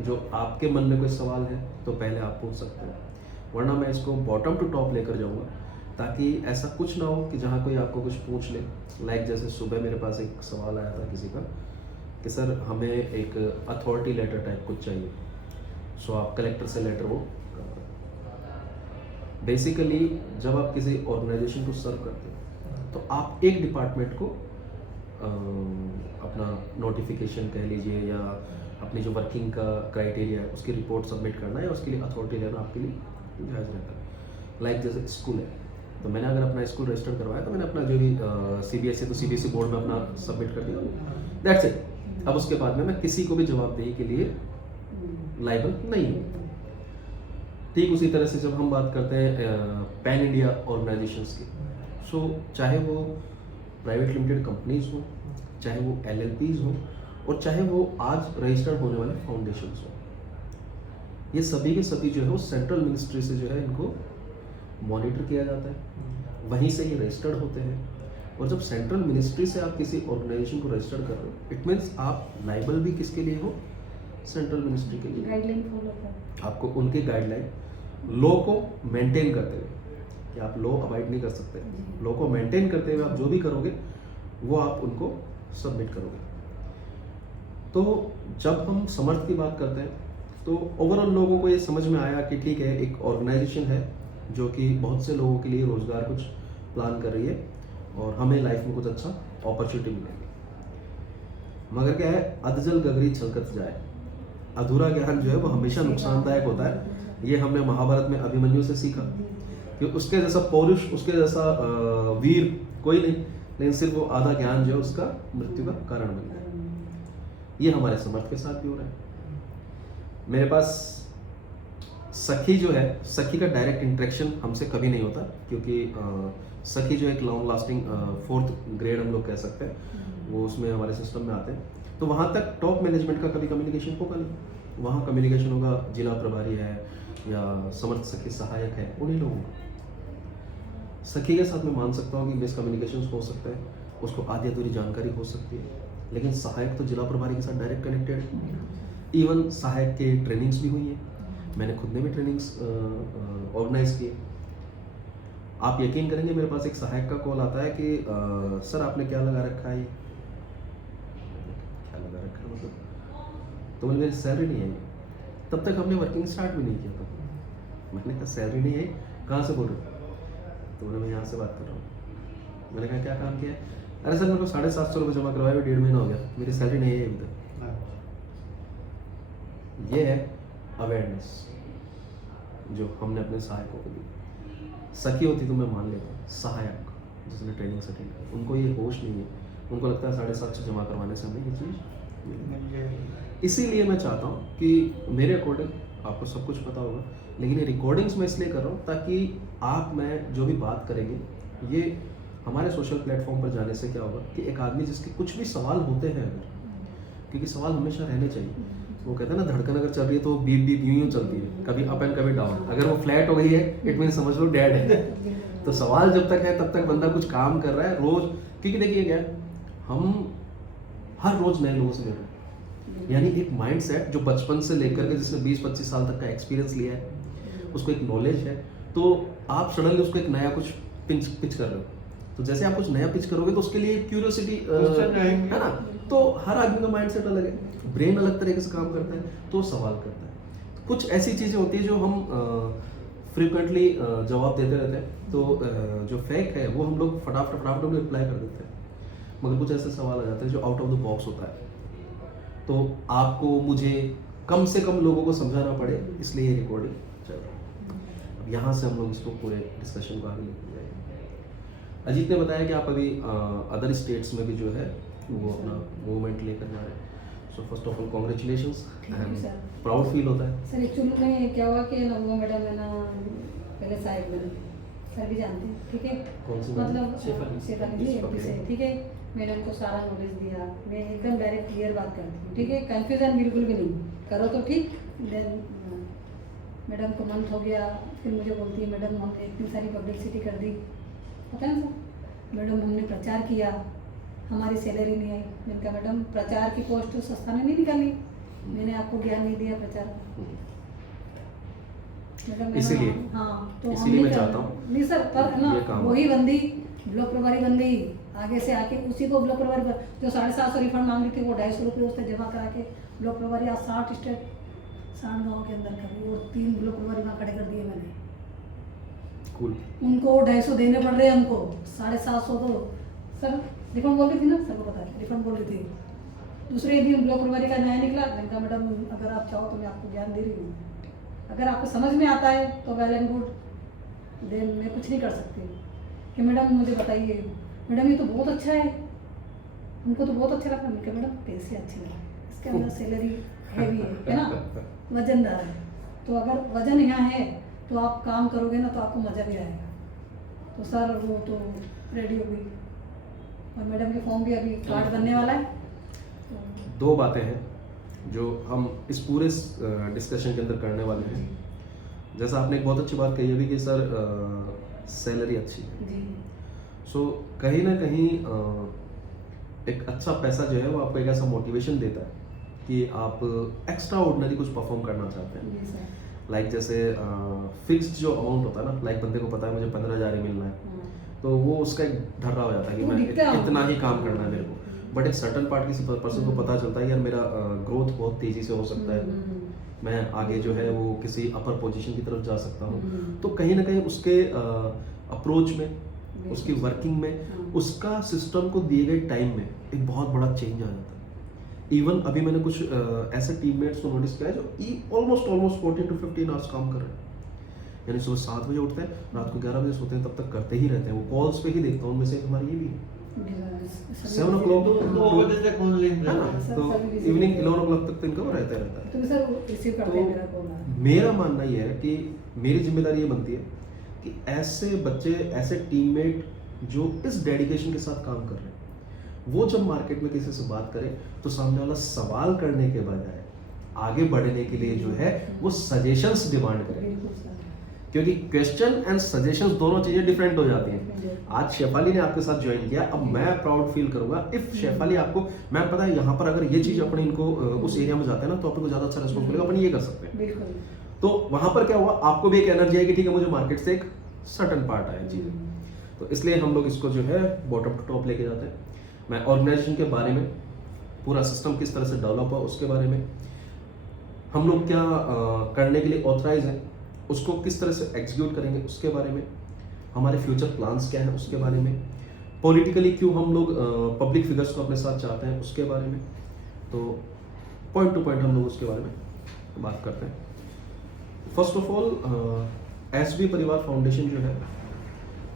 जो आपके मन में कोई सवाल है तो पहले आप पूछ सकते हैं, वरना मैं इसको बॉटम टू टॉप लेकर जाऊंगा, ताकि ऐसा कुछ ना हो कि जहाँ कोई आपको कुछ पूछ ले। लाइक जैसे सुबह मेरे पास एक सवाल आया था किसी का कि सर हमें एक अथॉरिटी लेटर टाइप कुछ चाहिए। सो आप कलेक्टर से लेटर वो बेसिकली जब आप किसी ऑर्गेनाइजेशन को सर्व करते हो तो आप एक डिपार्टमेंट को अपना नोटिफिकेशन कह लीजिए या अपनी जो वर्किंग का क्राइटेरिया है उसकी रिपोर्ट सबमिट करना है, या उसके लिए अथॉरिटी लेना आपके लिए जायज़ रहता है। लाइक जैसे स्कूल है, तो मैंने अगर अपना स्कूल रजिस्टर करवाया तो मैंने अपना जो भी CBSE तो CBSE बोर्ड में अपना सबमिट कर दिया, दैट्स इट। अब उसके बाद में मैं किसी को भी जवाबदेही के लिए लाइबल नहीं हूँ। ठीक उसी तरह से जब हम बात करते हैं पैन इंडिया ऑर्गेनाइजेशंस की, सो चाहे वो प्राइवेट लिमिटेड कंपनीज हो, चाहे वो LLPs हो, और चाहे वो आज रजिस्टर्ड होने वाले फाउंडेशंस हो, ये सभी के सभी जो है वो सेंट्रल मिनिस्ट्री से जो है इनको मॉनिटर किया जाता है, वहीं से ये रजिस्टर्ड होते हैं। और जब सेंट्रल मिनिस्ट्री से आप किसी ऑर्गेनाइजेशन को रजिस्टर कर रहे हो, इट मीन्स आप लाइबल भी किसके लिए हो? सेंट्रल मिनिस्ट्री के लिए। गाइडलाइन फॉलो कर आपको उनकी गाइडलाइन लॉ को मेंटेन करते हुए, कि आप लॉ अवॉइड नहीं कर सकते, लॉ को मेंटेन करते हुए आप जो भी करोगे वो आप उनको सबमिट करोगे। तो जब हम समर्थ की बात करते हैं तो ओवरऑल लोगों को ये समझ में आया कि ठीक है, एक ऑर्गेनाइजेशन है जो कि बहुत से लोगों के लिए रोजगार कुछ प्लान कर रही है और हमें लाइफ में कुछ अच्छा अपॉर्चुनिटी मिलेगी। मगर क्या है, अधजल गगरी छलकत जाए, अधूरा ज्ञान जो है वो हमेशा नुकसानदायक होता है। ये हमने महाभारत में अभिमन्यु से सीखा कि उसके जैसा पौरुष, उसके जैसा वीर कोई नहीं, लेकिन सिर्फ वो आधा ज्ञान जो है उसका मृत्यु का कारण बन गया। ये हमारे समर्थ के साथ भी हो रहा है। मेरे पास सखी जो है, सखी का डायरेक्ट इंटरेक्शन हमसे कभी नहीं होता, क्योंकि सखी जो एक लॉन्ग लास्टिंग 4th ग्रेड हम लोग कह सकते हैं, वो उसमें हमारे सिस्टम में आते हैं। तो वहाँ तक टॉप मैनेजमेंट का कभी कम्युनिकेशन होगा नहीं, वहाँ कम्युनिकेशन होगा जिला प्रभारी है या समर्थ सखी सहायक है, उन्हीं लोगों का। सखी के साथ मैं मान सकता हूँ कि मिसकम्युनिकेशन हो सकता है, उसको आधी अधूरी जानकारी हो सकती है, लेकिन सहायक तो जिला प्रभारी के साथ डायरेक्ट कनेक्टेड है। इवन सहायक के ट्रेनिंग्स भी हुई है, मैंने खुद ने भी ट्रेनिंग्स ऑर्गेनाइज किए। आप यकीन करेंगे, मेरे पास एक सहायक का कॉल आता है कि सर आपने क्या लगा रखा है, क्या लगा रखा है मतलब, तो बोले मेरी सैलरी नहीं आई। तब तक हमने वर्किंग स्टार्ट भी नहीं किया था। मैंने कहा सैलरी नहीं आई, कहाँ से बोल रहे हो? तो बोले मैं यहाँ से बात कर रहा हूँ। मैंने कहा क्या काम किया है? अरे सर मेरे को 750 रुपये जमा करवाए हुए 1.5 महीना हो गया, मेरी सैलरी नहीं है अभी तक। ये है अवेयरनेस जो हमने अपने सहायकों को दी। सखी होती तो मैं मान लेता, सहायक जिसने ट्रेनिंग से की, उनको ये होश नहीं है, उनको लगता है 750 जमा करवाने से हमें ये चीज़ मिल जाएगी। इसीलिए मैं चाहता हूँ कि मेरे अकॉर्डिंग आपको सब कुछ पता होगा, लेकिन ये रिकॉर्डिंग्स मैं इसलिए कर रहा हूँ ताकि आप मैं जो भी बात करेंगे, ये हमारे सोशल प्लेटफॉर्म पर जाने से क्या होगा कि एक आदमी जिसके कुछ भी सवाल होते हैं अगर, क्योंकि सवाल हमेशा रहने चाहिए, वो कहते हैं ना धड़कन अगर चल रही है तो बीप बीप यूं यूं चलती है, कभी अप एंड कभी डाउन। अगर वो फ्लैट हो गई है इट मीन समझ लो डेड है। तो सवाल जब तक है तब तक बंदा कुछ काम कर रहा है रोज, क्योंकि देखिए क्या है, हम हर रोज नए लोगों से मिल रहे हैं, यानी एक माइंड सेट जो बचपन से लेकर के जिसने 20-25 साल तक का एक्सपीरियंस लिया है, उसको एक नॉलेज है, तो आप सडनली उसको एक नया कुछ पिच कर रहे हो, तो जैसे आप कुछ नया पिच करोगे तो उसके लिए क्यूरियोसिटी है ना, तो हर आदमी का माइंड सेट अलग है, ब्रेन अलग तरीके से काम करता है, तो सवाल करता है। तो कुछ ऐसी चीज़ें होती है जो हम फ्रिक्वेंटली जवाब देते रहते हैं, तो जो फेक है वो हम लोग फटाफट में रिप्लाई कर देते हैं, मगर कुछ ऐसे सवाल आ जाते हैं जो आउट ऑफ द बॉक्स होता है, तो आपको मुझे कम से कम लोगों को समझाना पड़े, इसलिए ये रिकॉर्डिंग चल रहा है। अब यहाँ से हम लोग इसको पूरे डिस्कशन को आगे लेके जाएंगे। अजीत ने बताया कि आप अभी अदर स्टेट्स में भी जो है वो अपना मूवमेंट लेकर जा रहे हैं। So first of all congratulations, proud feel होता है सर। एक्चुअली में क्या हुआ कि वो मैडम है ना, पहले साहिब मैडम सर भी जानते हैं, ठीक है, कौन सी मतलब शेफाली शेफाली ओके। से, ठीक है। मैडम को सारा नॉलेज दिया, मैं एकदम डायरेक्ट क्लियर बात करती हूँ, ठीक है, कन्फ्यूजन बिल्कुल भी नहीं, करो तो ठीक। देन मैडम को मंथ हो गया, फिर मुझे बोलती है मैडम हमने इतनी सारी पब्लिसिटी कर दी, पता है सर मैडम हमने प्रचार किया, हमारी सैलरी नहीं आई। मैंने कहा मैडम प्रचार की पोस्ट तो सस्ता में नहीं निकाली, मैंने आपको ज्ञान नहीं दिया प्रचार। मैडम इसीलिए हाँ तो इसीलिए हम मैं नहीं चाहता कर- हूँ नहीं सर, पर है ना ये काम- वही बंदी ब्लॉक प्रभारी बन गई, आगे से आके उसी को ब्लॉक प्रभारी जो 750 रिफंड मांग रही थी वो 250 रुपये उसने जमा करा के ब्लॉक प्रभारी आज 60 स्टेट 60 गाँव के अंदर कर रही, और 3 ब्लॉक प्रभारी वहाँ खड़े कर दिए मैंने। कूल। उनको 250 देने पड़ रहे हैं हमको, 750 तो सर रिफंड बोल रही थी ना, सर को पता है रिफंड बोल रही थी। दूसरे दिन ब्लॉक प्रभारी का नया निकला, मैंने कहा मैडम अगर आप चाहो तो मैं आपको ज्ञान दे रही हूँ, अगर आपको समझ में आता है तो वेल एंड गुड, देन मैं कुछ नहीं कर सकती। कि मैडम मुझे बताइए, मैडम ये तो बहुत अच्छा है, उनको तो बहुत अच्छा लगा। मैंने कहा मैडम पैसे अच्छे लगे, इसके अंदर सैलरी हैवी है ना, वजनदार है, तो अगर वजन यहाँ है तो आप काम करोगे ना तो आपको मज़ा भी आएगा। तो सर वो तो रेडी हो गई, और मैडम के फॉर्म भी अभी कार्ड बनने वाला है। तो 2 बातें हैं जो हम इस पूरे डिस्कशन के अंदर करने वाले हैं। जैसा आपने एक बहुत अच्छी बात कही अभी कि सर सैलरी अच्छी है, जी सो कहीं ना कहीं एक अच्छा पैसा जो है वो आपको एक ऐसा मोटिवेशन देता है कि आप एक्स्ट्रा ऑर्डिनरी कुछ परफॉर्म करना चाहते हैं। जी सर। लाइक जैसे फिक्स्ड जो अमाउंट होता है ना, लाइक बंदे को पता है मुझे 15,000 ही मिलना है, हाँ, तो वो उसका एक ढर्रा हो जाता है कि वो मैं दिखता है इतना ही हमको। काम करना है मेरे को। बट एक सर्टन पार्ट की पर्सन को पता चलता है यार मेरा ग्रोथ बहुत तेजी से हो सकता है, मैं आगे जो है वो किसी अपर पोजीशन की तरफ जा सकता हूँ। तो कहीं ना कहीं उसके अप्रोच में, उसकी वर्किंग में, उसका सिस्टम को दिए गए टाइम में एक बहुत बड़ा चेंज आ जाता है। इवन अभी मैंने कुछ ऐसे टीममेट्स को नोटिस किया है जो ऑलमोस्ट 14 to 15 आवर्स काम कर रहे हैं, यानी सुबह 7 बजे उठते हैं, रात को 11 बजे सोते हैं, तब तक करते ही रहते हैं। वो कॉल्स पे ही देखता हूँ, उनमें से एक हमारी ये भी है 7 o'clock तो 9 बजे तक ऑनलाइन है ना, रहता है। तो इवनिंग 11 o'clock तक तो इनका वो रहता रहता है। तो सर वो रिसीव करते हैं मेरा कॉल। तो मेरा मानना ये है कि मेरी जिम्मेदारी ये बनती है कि ऐसे बच्चे, ऐसे टीममेट जो इस डेडिकेशन के साथ काम कर रहे हैं, वो जब मार्केट में किसी से बात करें तो सामने वाला सवाल करने के बजाय आगे बढ़ने के लिए जो है वो सजेशंस डिमांड करे, बिल्कुल सर। क्योंकि क्वेश्चन एंड सजेशंस दोनों चीजें डिफरेंट हो जाती हैं। आज शेफाली ने आपके साथ ज्वाइन किया, अब मैं प्राउड फील करूंगा इफ शेफाली आपको, मैं पता है यहाँ पर अगर ये चीज अपने इनको उस एरिया में जाते हैं ना तो अपने को ज्यादा अच्छा रिस्पॉन्स मिलेगा, अपन ये कर सकते हैं। बिल्कुल। तो वहां पर क्या हुआ, आपको भी एक एनर्जी है कि ठीक है मुझे मार्केट से एक सर्टन पार्ट आया जी। तो इसलिए हम लोग इसको जो है बॉटम टू टॉप लेके जाते हैं। मैं ऑर्गेनाइजेशन के बारे में, पूरा सिस्टम किस तरह से डेवलप हुआ उसके बारे में, हम लोग क्या करने के लिए ऑथराइज हैं, उसको किस तरह से एग्जीक्यूट करेंगे उसके बारे में, हमारे फ्यूचर प्लान्स क्या हैं उसके बारे में, पॉलिटिकली क्यों हम लोग पब्लिक फिगर्स को अपने साथ चाहते हैं उसके बारे में। तो पॉइंट टू पॉइंट हम लोग उसके बारे में बात करते हैं। फर्स्ट ऑफ ऑल एसबी परिवार फाउंडेशन जो है,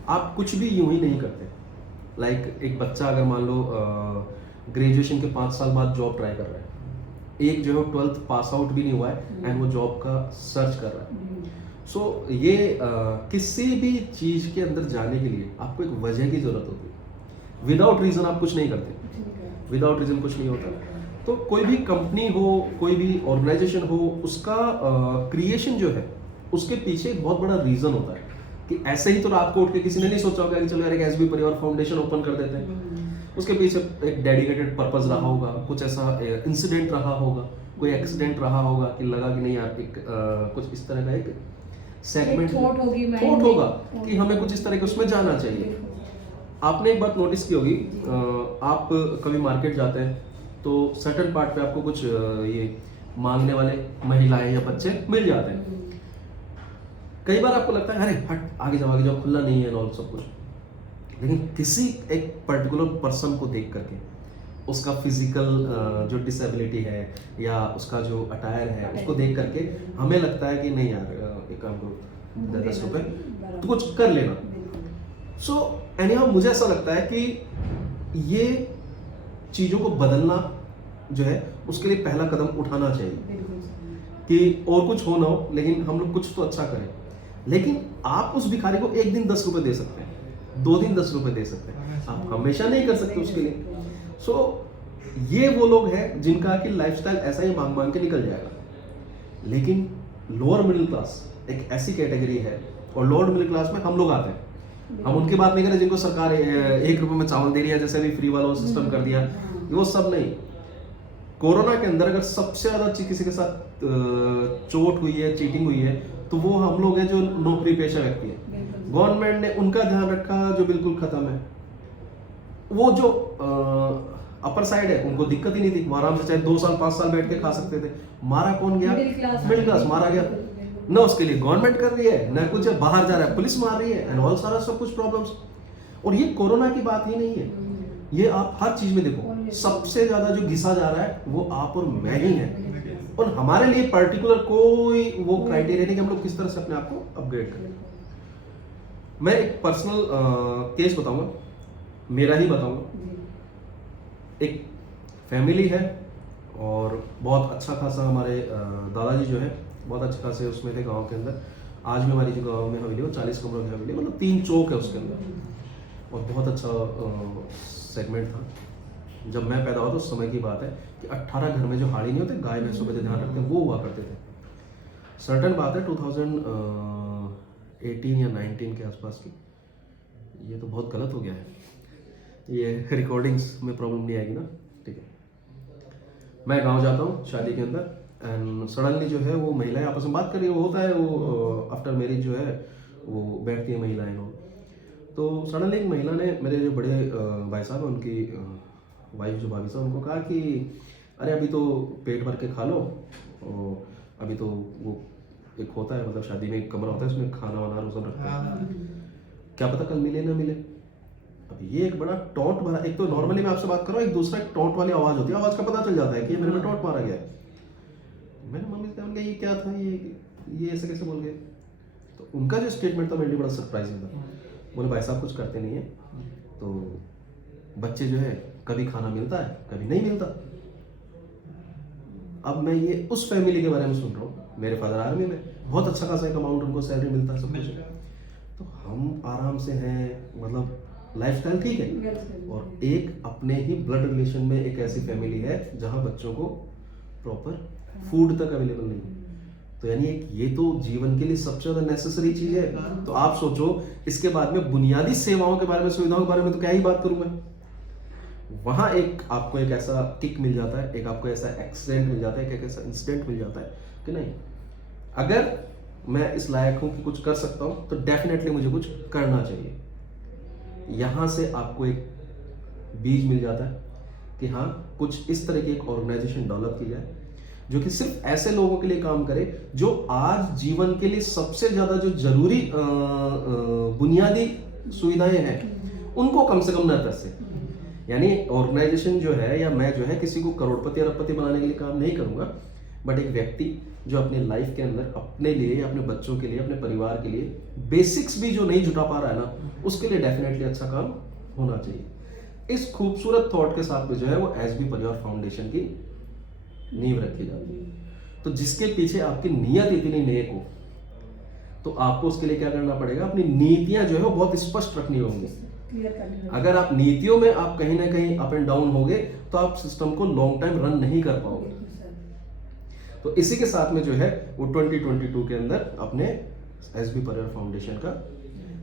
आप कुछ भी यूं ही नहीं करते। लाइक एक बच्चा अगर मान लो ग्रेजुएशन के 5 साल बाद जॉब ट्राई कर रहा है, एक जो है 12th पास आउट भी नहीं हुआ है एंड वो जॉब का सर्च कर रहा है। सो ये किसी भी चीज के अंदर जाने के लिए आपको एक वजह की जरूरत होती है। विदाउट रीजन आप कुछ नहीं करते, विदाउट रीजन कुछ नहीं होता। तो कोई भी कंपनी हो, कोई भी ऑर्गेनाइजेशन हो, उसका क्रिएशन जो है उसके पीछे एक बहुत बड़ा रीजन होता है कि ऐसे ही तो रात को उठ के किसी ने नहीं सोचा होगा कि चलो यार एक एसबी परिवार फाउंडेशन ओपन कर देते हैं। उसके पीछे एक डेडिकेटेड पर्पस रहा होगा, कुछ ऐसा इंसिडेंट रहा होगा, कोई एक्सीडेंट रहा होगा कि लगा कि नहीं यार एक कुछ इस तरह का एक सेगमेंट थॉट होगा कि हमें कुछ इस तरह के उसमें जाना चाहिए। आपने एक बात नोटिस की होगी, आप कभी मार्केट जाते हैं तो सर्टेन पार्ट पे आपको कुछ ये मांगने वाले महिलाएं या बच्चे मिल जाते हैं। कई बार आपको लगता है अरे हट आगे जाओ खुला नहीं है और सब कुछ, लेकिन किसी एक पर्टिकुलर पर्सन को देख करके, उसका फिजिकल जो डिसेबिलिटी है या उसका जो अटायर है उसको देख करके हमें लगता है कि नहीं यार एक काम करो 10 रुपए तो कुछ कर लेना। सो एनीहाउ मुझे ऐसा लगता है कि ये चीज़ों को बदलना जो है उसके लिए पहला कदम उठाना चाहिए कि और कुछ हो ना हो लेकिन हम लोग कुछ तो अच्छा करें। लेकिन आप उस भिखारी को एक दिन 10 रुपए दे सकते हैं, 2 दिन 10 रुपए दे सकते हैं, आप हमेशा नहीं कर सकते उसके लिए। सो ये वो लोग हैं जिनका कि लाइफस्टाइल ऐसा ही मांग मांग के निकल जाएगा। लेकिन लोअर मिडिल क्लास एक ऐसी कैटेगरी है, और लोअर मिडिल क्लास में हम लोग आते हैं। हम उनकी बात नहीं करें जिनको सरकार 1 रुपए में चावल दे रही है, जैसे भी फ्री वाला सिस्टम कर दिया, वो सब नहीं। कोरोना के अंदर अगर सबसे ज्यादा किसी के साथ चोट हुई है, चीटिंग हुई है, तो वो हम लोग हैं जो नौकरी पेशा व्यक्ति है। बिल्कुल। गवर्नमेंट ने उनका ध्यान रखा जो बिल्कुल खत्म है। वो जो अपर साइड है उनको दिक्कत ही नहीं थी, वो आराम से चाहे 2 साल 5 साल बैठ के खा सकते थे। मारा कौन गया? मिडिल क्लास मारा गया। बिल्कुल। ना उसके लिए गवर्नमेंट कर रही है, ना कुछ बाहर जा रहा है, पुलिस मार रही है एंड ऑल सारा सब कुछ प्रॉब्लम्स। और ये कोरोना की बात ही नहीं है, ये आप हर चीज में देखो, सबसे ज्यादा जो घिसा जा रहा है वो आप और मैं ही है। और हमारे लिए पर्टिकुलर कोई वो क्राइटेरिया नहीं कि हम लोग किस तरह से अपने आप को अपग्रेड करें। मैं एक पर्सनल केस बताऊंगा, मेरा ही बताऊंगा। एक फैमिली है और बहुत अच्छा खासा हमारे दादाजी जो है बहुत अच्छे खासे उसमें थे गांव के अंदर। आज भी हमारी जो गांव में हवेली वो 40 कमरों की हवेली, मतलब 3 चौक है उसके अंदर और बहुत अच्छा सेगमेंट था। जब मैं पैदा हुआ तो उस समय की बात है कि 18 घर में जो हाड़ी नहीं होते, गाय भैंसों का जो ध्यान रखते हैं, वो हुआ करते थे। सर्टन बात है 2018 या 19 के आसपास की। ये तो बहुत गलत हो गया है, ये रिकॉर्डिंग्स में प्रॉब्लम नहीं आएगी ना? ठीक है। मैं गांव जाता हूँ शादी के अंदर एंड सडनली जो है वो महिलाएं आपस में बात कर रही है। वो होता है वो आफ्टर मैरिज जो है वो बैठती है महिलाएं लोग। तो सडनली एक महिला ने, मेरे जो बड़े भाई साहब उनकी वाइफ जो भाभी साहब, उनको कहा कि अरे अभी तो पेट भर के खा लो, और अभी तो वो एक होता है, मतलब शादी में एक कमरा होता है उसमें खाना वाना वो सब रखते हैं, क्या पता कल मिले ना मिले। अब ये एक बड़ा टॉन्ट भरा, एक तो नॉर्मली मैं आपसे बात कर रहा हूँ, एक दूसरा एक टॉन्ट वाली आवाज होती है, आवाज का पता चल जाता है कि मेरे में टॉन्ट मारा गया है। मैंने मम्मी से कहा ये क्या था, ये ऐसे कैसे बोल गए? तो उनका जो स्टेटमेंट था मेरे लिए बड़ा सरप्राइजिंग था। बोले भाई साहब कुछ करते नहीं है, तो बच्चे जो है कभी खाना मिलता है कभी नहीं मिलता। अब मैं ये उस फैमिली के बारे में सुन रहा हूँ, मेरे फादर आर्मी में, बहुत अच्छा खासा एक अमाउंट उनको सैलरी मिलता है, सब कुछ। तो हम आराम से हैं, मतलब लाइफस्टाइल ठीक है। और एक अपने ही ब्लड रिलेशन में एक ऐसी फैमिली है जहाँ बच्चों को प्रॉपर फूड तक अवेलेबल नहीं है। तो यानी एक ये तो जीवन के लिए सबसे ज्यादा नेसेसरी चीज है। तो आप सोचो इसके बाद में बुनियादी सेवाओं के बारे में, सुविधाओं के बारे में तो क्या ही बात करूं मैं। वहां एक आपको एक ऐसा किक मिल जाता है, एक आपको ऐसा एक्सीडेंट मिल जाता है, एक ऐसा इंसिडेंट मिल जाता है कि नहीं, अगर मैं इस लायक हूं कि कुछ कर सकता हूं तो डेफिनेटली मुझे कुछ करना चाहिए। यहां से आपको एक बीज मिल जाता है कि हाँ कुछ इस तरह की एक ऑर्गेनाइजेशन डेवलप की जाए जो कि सिर्फ ऐसे लोगों के लिए काम करे जो आज जीवन के लिए सबसे ज्यादा जो जरूरी बुनियादी सुविधाएं हैं उनको कम से कम न तरसे। यानी ऑर्गेनाइजेशन जो है या मैं जो है किसी को करोड़पति अरबपति बनाने के लिए काम नहीं करूंगा, बट एक व्यक्ति जो अपने लाइफ के अंदर अपने लिए, अपने बच्चों के लिए, अपने परिवार के लिए बेसिक्स भी जो नहीं जुटा पा रहा है ना, उसके लिए डेफिनेटली अच्छा काम होना चाहिए। इस खूबसूरत थॉट के साथ में जो है वो एसबी परिवार फाउंडेशन की नींव रखी जाती है। तो जिसके पीछे आपकी नीयत इतनी नेक हो तो आपको उसके लिए क्या करना पड़ेगा, अपनी नीतियां जो है वो बहुत स्पष्ट रखनी होंगी। अगर आप नीतियों में आप कहीं ना कहीं अप एंड डाउन होगे तो आप सिस्टम को लॉन्ग टाइम रन नहीं कर पाओगे। तो इसी के साथ में जो है वो 2022 के अंदर अपने एसबी परिवार फाउंडेशन का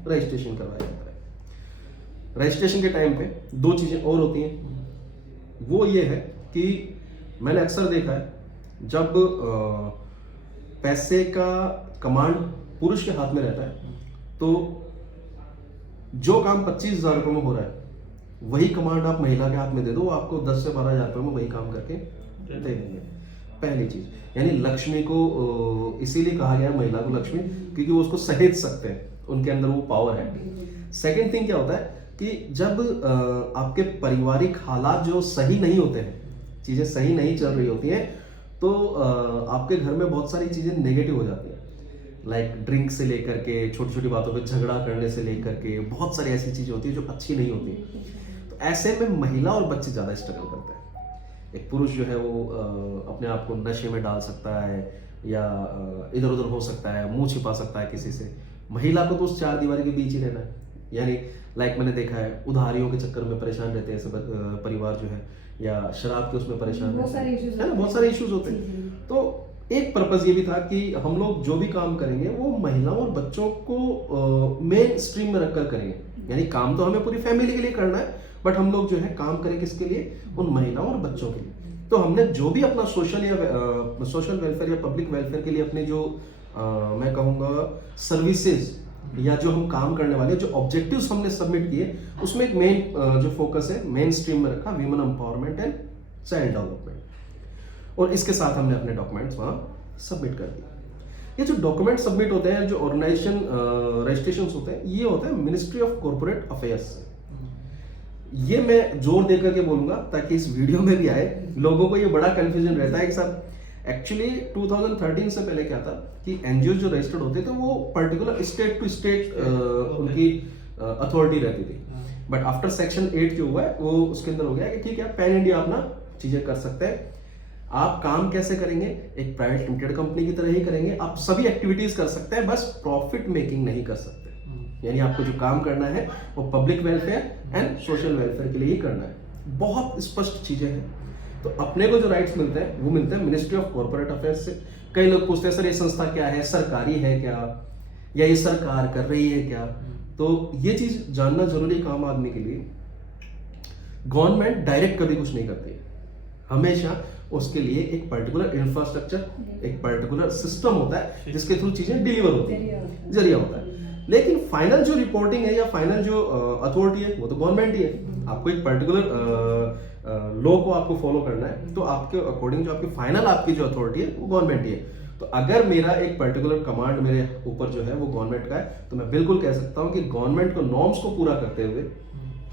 रजिस्ट्रेशन करवाया जाता है। रजिस्ट्रेशन के टाइम पे 2 चीजें और होती हैं। वो ये है कि मैंने अक्सर देखा है जब पैसे का कमांड पुरुष के हाथ में रहता है तो जो काम 25,000 रुपये में हो रहा है वही कमांड आप महिला के हाथ में दे दो, आपको 10 से 12,000 रुपये में वही काम करके दे देंगे। पहली चीज, यानी लक्ष्मी को इसीलिए कहा गया महिला को लक्ष्मी क्योंकि वो उसको सहेज सकते हैं, उनके अंदर वो पावर है। सेकेंड थिंग क्या होता है कि जब आपके पारिवारिक हालात जो सही नहीं होते हैं, चीजें सही नहीं चल रही होती हैं, तो आपके घर में बहुत सारी चीजें नेगेटिव हो जाती हैं। लाइक ड्रिंक से लेकर के छोटी छोटी बातों पे झगड़ा करने से लेकर के बहुत सारी ऐसी चीजें होती है जो अच्छी नहीं होती। तो ऐसे में महिला और बच्चे ज्यादा स्ट्रगल करते हैं। एक पुरुष जो है वो अपने आप को नशे में डाल सकता है या इधर उधर हो सकता है, मुंह छिपा सकता है किसी से। महिला को तो उस 4 दीवारी के बीच ही रहना है। यानी लाइक मैंने देखा है उधारियों के चक्कर में परेशान रहते हैं ऐसे परिवार जो है, या शराब के उसमें परेशान रहते हैं, बहुत सारे इश्यूज होते हैं। तो एक पर्पस ये भी था कि हम लोग जो भी काम करेंगे वो महिलाओं और बच्चों को मेन स्ट्रीम में रखकर करेंगे। यानी काम तो हमें पूरी फैमिली के लिए करना है, बट हम लोग जो है काम करें किसके लिए, उन महिलाओं और बच्चों के लिए। तो हमने जो भी अपना सोशल वेलफेयर या पब्लिक वेलफेयर के लिए अपने जो मैं कहूँगा सर्विसेज या जो हम काम करने वाले जो ऑब्जेक्टिव्स हमने सबमिट किए, उसमें एक मेन जो फोकस है मेन स्ट्रीम में रखा women empowerment and child development, और इसके साथ हमने अपने डॉक्यूमेंट्स वहाँ सबमिट कर दिए। ये जो डॉक्यूमेंट सबमिट होते हैं, जो ऑर्गेनाइजेशन रजिस्ट्रेशन होते हैं, ये होता है मिनिस्ट्री ऑफ कॉर्पोरेट अफेयर्स से। ये मैं जोर दे करके बोलूंगा ताकि इस वीडियो में भी आए, लोगों को ये बड़ा कंफ्यूजन रहता है कि सर एक्चुअली 2013 से पहले क्या था कि एनजीओ जो रजिस्टर्ड होते थे वो पर्टिकुलर स्टेट टू स्टेट उनकी अथॉरिटी रहती थी, बट आफ्टर सेक्शन 8 जो हुआ है वो उसके अंदर हो गया कि ठीक है पैन इंडिया अपना चीजें कर सकते हैं। आप काम कैसे करेंगे, एक प्राइवेट लिमिटेड कंपनी की तरह ही करेंगे, आप सभी एक्टिविटीज कर सकते हैं, बस प्रॉफिट मेकिंग नहीं कर सकते। यानी आपको जो काम करना है वो public welfare and social welfare के लिए ही करना है। बहुत स्पष्ट चीजें हैं। तो अपने को जो राइट्स मिलते हैं वो मिलते हैं मिनिस्ट्री ऑफ कॉर्पोरेट अफेयर्स से। कई लोग पूछते हैं सर ये संस्था क्या है, सरकारी है क्या, या ये सरकार कर रही है क्या, तो ये चीज जानना जरूरी है काम आदमी के लिए। गवर्नमेंट डायरेक्ट कभी कुछ नहीं करती है, हमेशा उसके लिए एक पर्टिकुलर इंफ्रास्ट्रक्चर, एक पर्टिकुलर सिस्टम होता है जिसके थ्रू चीजें डिलीवर होती है, जरिया होता है। लेकिन फाइनल जो रिपोर्टिंग है या फाइनल जो अथॉरिटी है वो तो गवर्नमेंट ही है। आपको एक पर्टिकुलर लॉ को आपको फॉलो करना है, तो आपके अकॉर्डिंग जो आपकी फाइनल आपकी जो अथॉरिटी है वो गवर्नमेंट ही है। तो अगर मेरा एक पर्टिकुलर कमांड मेरे ऊपर जो है वो गवर्नमेंट का है, तो मैं बिल्कुल कह सकता हूँ कि गवर्नमेंट को नॉर्म्स को पूरा करते हुए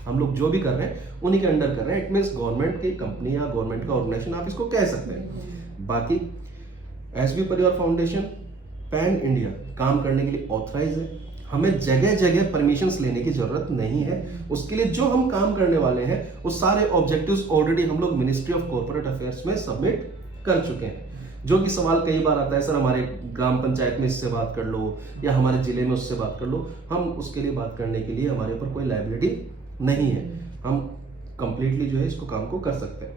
हम लोग जो भी कर रहे हैं उन्हीं के अंडर कर रहे हैं। इट मीन्स गवर्नमेंट की कंपनी या गवर्नमेंट का ऑर्गेनाइजेशन आप इसको कह सकते हैं। बाकी एसबी परिवार फाउंडेशन पैन इंडिया काम करने के लिए ऑथराइज है, हमें जगह जगह परमिशंस लेने की जरूरत नहीं है। उसके लिए जो हम काम करने वाले हैं वो सारे ऑब्जेक्टिव्स ऑलरेडी हम लोग मिनिस्ट्री ऑफ कॉर्पोरेट अफेयर्स में सबमिट कर चुके हैं। जो कि सवाल कई बार आता है सर हमारे ग्राम पंचायत में इससे बात कर लो या हमारे जिले में उससे बात कर लो, हम उसके लिए बात करने के लिए हमारे ऊपर कोई लायबिलिटी नहीं है, हम कंप्लीटली जो है इसको काम को कर सकते हैं।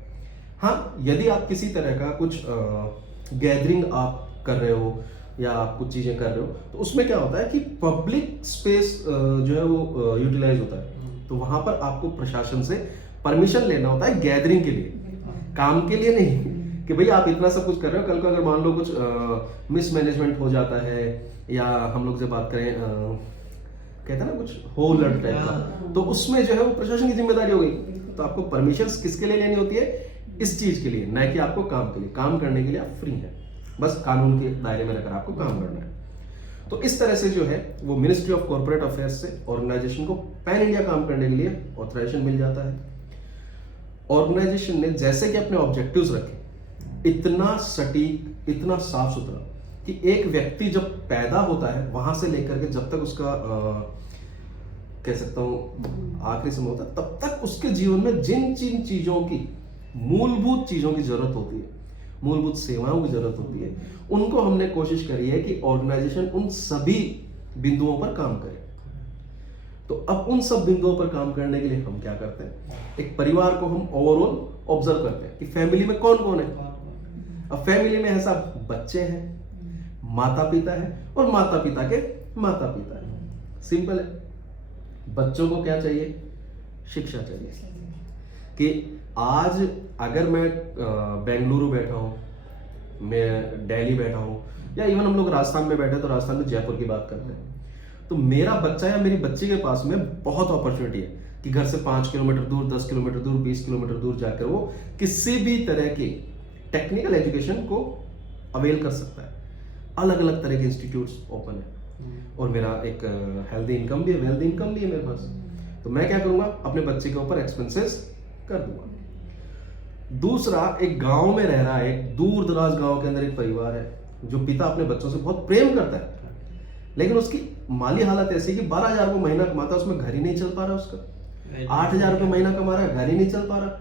हाँ, यदि आप किसी तरह का कुछ गैदरिंग आप कर रहे हो या आप कुछ चीजें कर रहे हो, तो उसमें क्या होता है कि पब्लिक स्पेस जो है वो यूटिलाइज होता है, तो वहां पर आपको प्रशासन से परमिशन लेना होता है गैदरिंग के लिए, काम के लिए नहीं कि भाई आप इतना सब कुछ कर रहे हो, कल को अगर मान लो कुछ मिसमैनेजमेंट हो जाता है या हम लोग से बात करें कहते हैं ना कुछ हो लड़ टाइप का, तो उसमें जो है वो प्रशासन की जिम्मेदारी हो गई। तो आपको परमिशन किसके लिए लेनी होती है, इस चीज के लिए, न कि आपको काम के लिए। काम करने के लिए आप फ्री हैं, बस कानून के दायरे में रहकर आपको काम करना है। तो इस तरह से जो है वो मिनिस्ट्री ऑफ कॉर्पोरेट अफेयर्स से ऑर्गेनाइजेशन को पैन इंडिया काम करने के लिए ऑथराइजेशन मिल जाता है। ऑर्गेनाइजेशन ने जैसे कि अपने ऑब्जेक्टिव्स रखे, इतना सटीक, इतना साफ सुथरा कि एक व्यक्ति जब पैदा होता है वहां से लेकर के जब तक उसका कह सकता हूं आखिरी समय होता है, तब तक उसके जीवन में जिन जिन चीजों की मूलभूत चीजों की जरूरत होती है, मूलभूत सेवाओं की जरूरत होती है, उनको हमने कोशिश करी है कि ऑर्गेनाइजेशन उन सभी बिंदुओं पर काम करे। तो अब उन सब बिंदुओं पर काम करने के लिए हम क्या करते हैं, एक परिवार को हम ओवरऑल ऑब्जर्व करते हैं कि फैमिली में कौन कौन है। अब फैमिली में ऐसा बच्चे हैं, माता पिता है और माता पिता के माता पिता है। सिंपल है। बच्चों को क्या चाहिए, शिक्षा चाहिए। कि आज अगर मैं बेंगलुरु बैठा हूँ, मैं दिल्ली बैठा हूँ, या इवन हम लोग राजस्थान में बैठे तो राजस्थान में जयपुर की बात करते हैं, तो मेरा बच्चा या मेरी बच्ची के पास में बहुत अपॉर्चुनिटी है कि घर से 5 किलोमीटर दूर, 10 किलोमीटर दूर, 20 किलोमीटर दूर जाकर वो किसी भी तरह की टेक्निकल एजुकेशन को अवेल कर सकता है। अलग अलग तरह के इंस्टीट्यूट्स ओपन है और मेरा एक हेल्दी इनकम भी है, वेल्दी इनकम भी है मेरे पास। तो मैं क्या करूंगा, अपने बच्चे के ऊपर एक्सपेंसेस कर दूंगा। दूसरा, एक गांव में रह रहा है, एक दूर दराज गांव के अंदर एक परिवार है जो पिता अपने बच्चों से बहुत प्रेम करता है, लेकिन उसकी माली हालत ऐसी कि 12,000 रुपये महीना कमाता है, उसमें घर ही नहीं चल पा रहा, उसका 8,000 रुपये महीना कमा रहा है, घर ही नहीं चल पा रहा।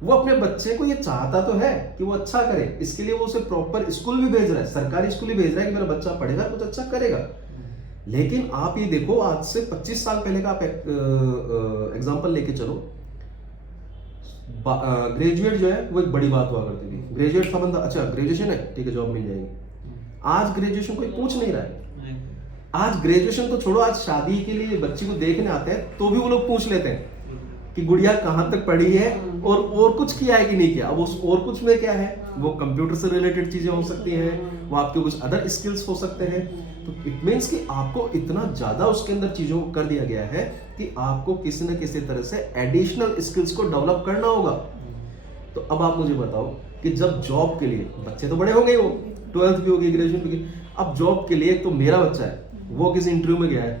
वो अपने बच्चे को ये चाहता तो है कि वो अच्छा करे, इसके लिए वो उसे प्रॉपर स्कूल भी भेज रहा है, सरकारी स्कूल भी भेज रहा है कि मेरा बच्चा पढ़ेगा कुछ अच्छा करेगा। लेकिन आप ये देखो, आज से 25 साल पहले का आप एग्जांपल लेके चलो, ग्रेजुएट जो है वो एक बड़ी बात हुआ करती थी। ग्रेजुएट था बंदा, अच्छा ग्रेजुएशन है, ठीक है जॉब मिल जाएगी। आज ग्रेजुएशन कोई पूछ नहीं रहा है। आज ग्रेजुएशन तो छोड़ो, आज शादी के लिए बच्ची को देखने आते हैं तो भी वो लोग पूछ लेते हैं कि गुड़िया कहाँ तक पढ़ी है और कुछ किया है कि नहीं किया। अब उस और कुछ में क्या है, वो कंप्यूटर से रिलेटेड चीजें हो सकती हैं, वो आपके कुछ अदर स्किल्स हो सकते हैं। तो इट मीन्स कि आपको इतना ज्यादा उसके अंदर चीजों को कर दिया गया है कि आपको किसी न किसी तरह से एडिशनल स्किल्स को डेवलप करना होगा। तो अब आप मुझे बताओ कि जब जॉब के लिए, बच्चे तो बड़े हो गए, वो 12th भी हो गई, ग्रेजुएशन भी की, अब जॉब के लिए तो मेरा बच्चा है, वो किसी इंटरव्यू में गया है,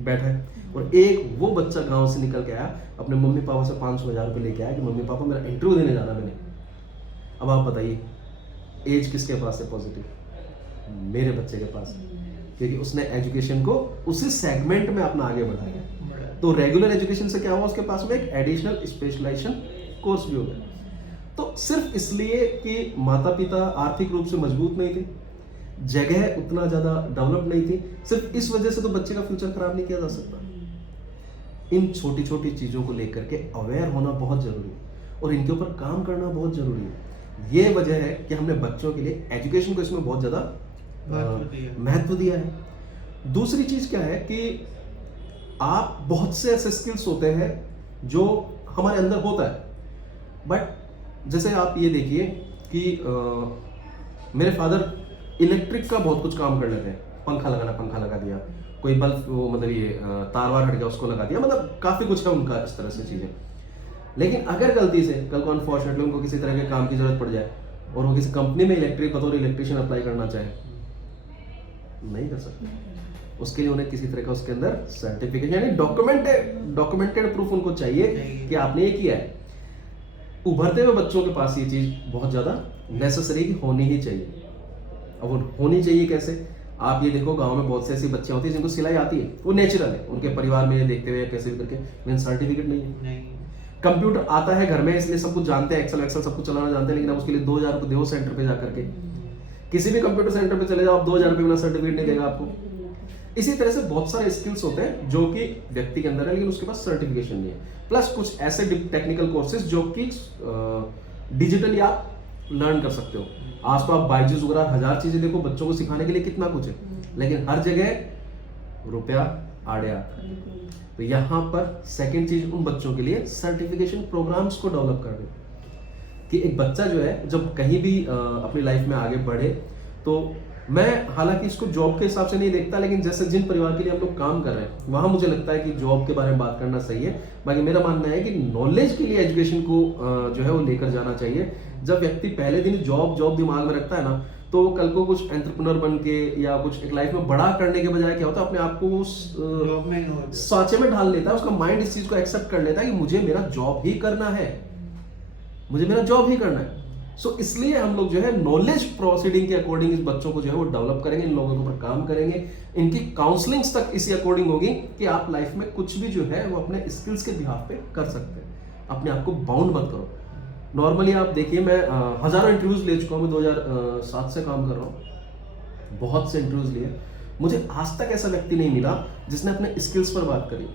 बैठा है, और एक वो बच्चा गांव से निकल के आया, अपने मम्मी पापा से 500,000 रुपये लेके आया कि मम्मी पापा मेरा इंटरव्यू देने जाना मैंने। अब आप बताइए एज किसके पास है पॉजिटिव? मेरे बच्चे के पास, क्योंकि उसने एजुकेशन को उसी सेगमेंट में अपना आगे बढ़ाया। तो रेगुलर एजुकेशन से क्या हुआ, उसके पास में एक एडिशनल स्पेशलाइजेशन कोर्स भी हो गया। तो सिर्फ इसलिए कि माता पिता आर्थिक रूप से मजबूत नहीं थे, जगह उतना ज्यादा डेवलप नहीं थी, सिर्फ इस वजह से तो बच्चे का फ्यूचर खराब नहीं किया जा सकता। इन छोटी छोटी चीजों को लेकर के अवेयर होना बहुत जरूरी है और इनके ऊपर काम करना बहुत जरूरी है। ये वजह है कि हमने बच्चों के लिए एजुकेशन को इसमें बहुत ज्यादा महत्व दिया है। दूसरी चीज क्या है कि आप बहुत से ऐसे स्किल्स होते हैं जो हमारे अंदर होता है, बट जैसे आप ये देखिए कि मेरे फादर इलेक्ट्रिक का बहुत कुछ काम कर लेते हैं, पंखा लगाना, पंखा लगा दिया, कोई बल्ब वो मतलब ये तार वार हट गया उसको लगा दिया, मतलब काफी कुछ है उनका इस तरह से चीजें। लेकिन अगर गलती से कल को अनफॉर्चुनेटली उनको किसी तरह के काम की जरूरत पड़ जाए और वो किसी कंपनी में इलेक्ट्रिक बतौर इलेक्ट्रिशियन अप्लाई करना चाहे, नहीं कर सकते। उसके लिए उन्हें किसी तरह का उसके अंदर सर्टिफिकेट यानी डॉक्यूमेंटेड प्रूफ उनको चाहिए कि आपने ये किया है। उभरते हुए बच्चों के पास ये चीज बहुत ज्यादा नेसेसरी होनी ही चाहिए। अब वो होनी चाहिए कैसे? आप ये देखो गांव में बहुत से ऐसी बच्चियां होती है जिनको सिलाई आती है, वो नेचुरल है, उनके परिवार में देखते हुए कैसे भी करके, लेकिन सर्टिफिकेट नहीं है। कंप्यूटर आता है घर में इसलिए सब कुछ जानते हैं, एक्सेल सब कुछ चलाना जानते हैं, लेकिन अब उसके लिए 2,000 रुपये दो सेंटर पे जाकर के, किसी भी कंप्यूटर सेंटर पे चले जाओ, आप 2,000 रुपये बिना सर्टिफिकेट नहीं देगा आपको। इसी तरह से बहुत सारे स्किल्स होते हैं जो कि व्यक्ति के अंदर है लेकिन उसके पास सर्टिफिकेशन नहीं है। प्लस कुछ ऐसे टेक्निकल कोर्सेज जो कि डिजिटली आप लर्न कर सकते हो। आज तो आप बायजूस वगैरह 1000 चीजें देखो, बच्चों को सिखाने के लिए कितना कुछ है, लेकिन हर जगह रुपया आड़े आता है। तो यहाँ पर सेकंड चीज उन बच्चों के लिए सर्टिफिकेशन प्रोग्राम्स को डेवलप कर रहे कि एक बच्चा जो है जब कहीं भी अपनी लाइफ में आगे बढ़े, तो मैं हालांकि इसको जॉब के हिसाब से नहीं देखता, लेकिन जैसे जिन परिवार के लिए हम लोग काम कर रहे हैं वहां मुझे लगता है कि जॉब के बारे में बात करना सही है। बाकी मेरा मानना है कि नॉलेज के लिए एजुकेशन को जो है वो लेकर जाना चाहिए। जब व्यक्ति पहले दिन जॉब दिमाग में रखता है ना, तो कल को कुछ एंटरप्रेन्योर बन के या कुछ एक लाइफ में बड़ा करने के बजाय क्या होता है, अपने आप को सांचे में ढाल लेता है, उसका माइंड इस चीज को एक्सेप्ट कर लेता है कि मुझे मेरा जॉब ही करना है, मुझे मेरा जॉब ही करना है। सो इसलिए हम लोग जो है नॉलेज प्रोसीडिंग के अकॉर्डिंग इस बच्चों को जो है वो डेवलप करेंगे, इन लोगों के ऊपर काम करेंगे, इनकी काउंसलिंग्स तक इसी अकॉर्डिंग होगी कि आप लाइफ में कुछ भी जो है वो अपने स्किल्स के बिहाफ पे कर सकते हैं। अपने आप को बाउंड मत करो। नॉर्मली आप देखिए, मैं हजारों इंटरव्यूज ले चुका हूँ, मैं 2007 से काम कर रहा हूँ, बहुत से इंटरव्यूज लिए, मुझे आज तक ऐसा व्यक्ति नहीं मिला जिसने अपने स्किल्स पर बात करी।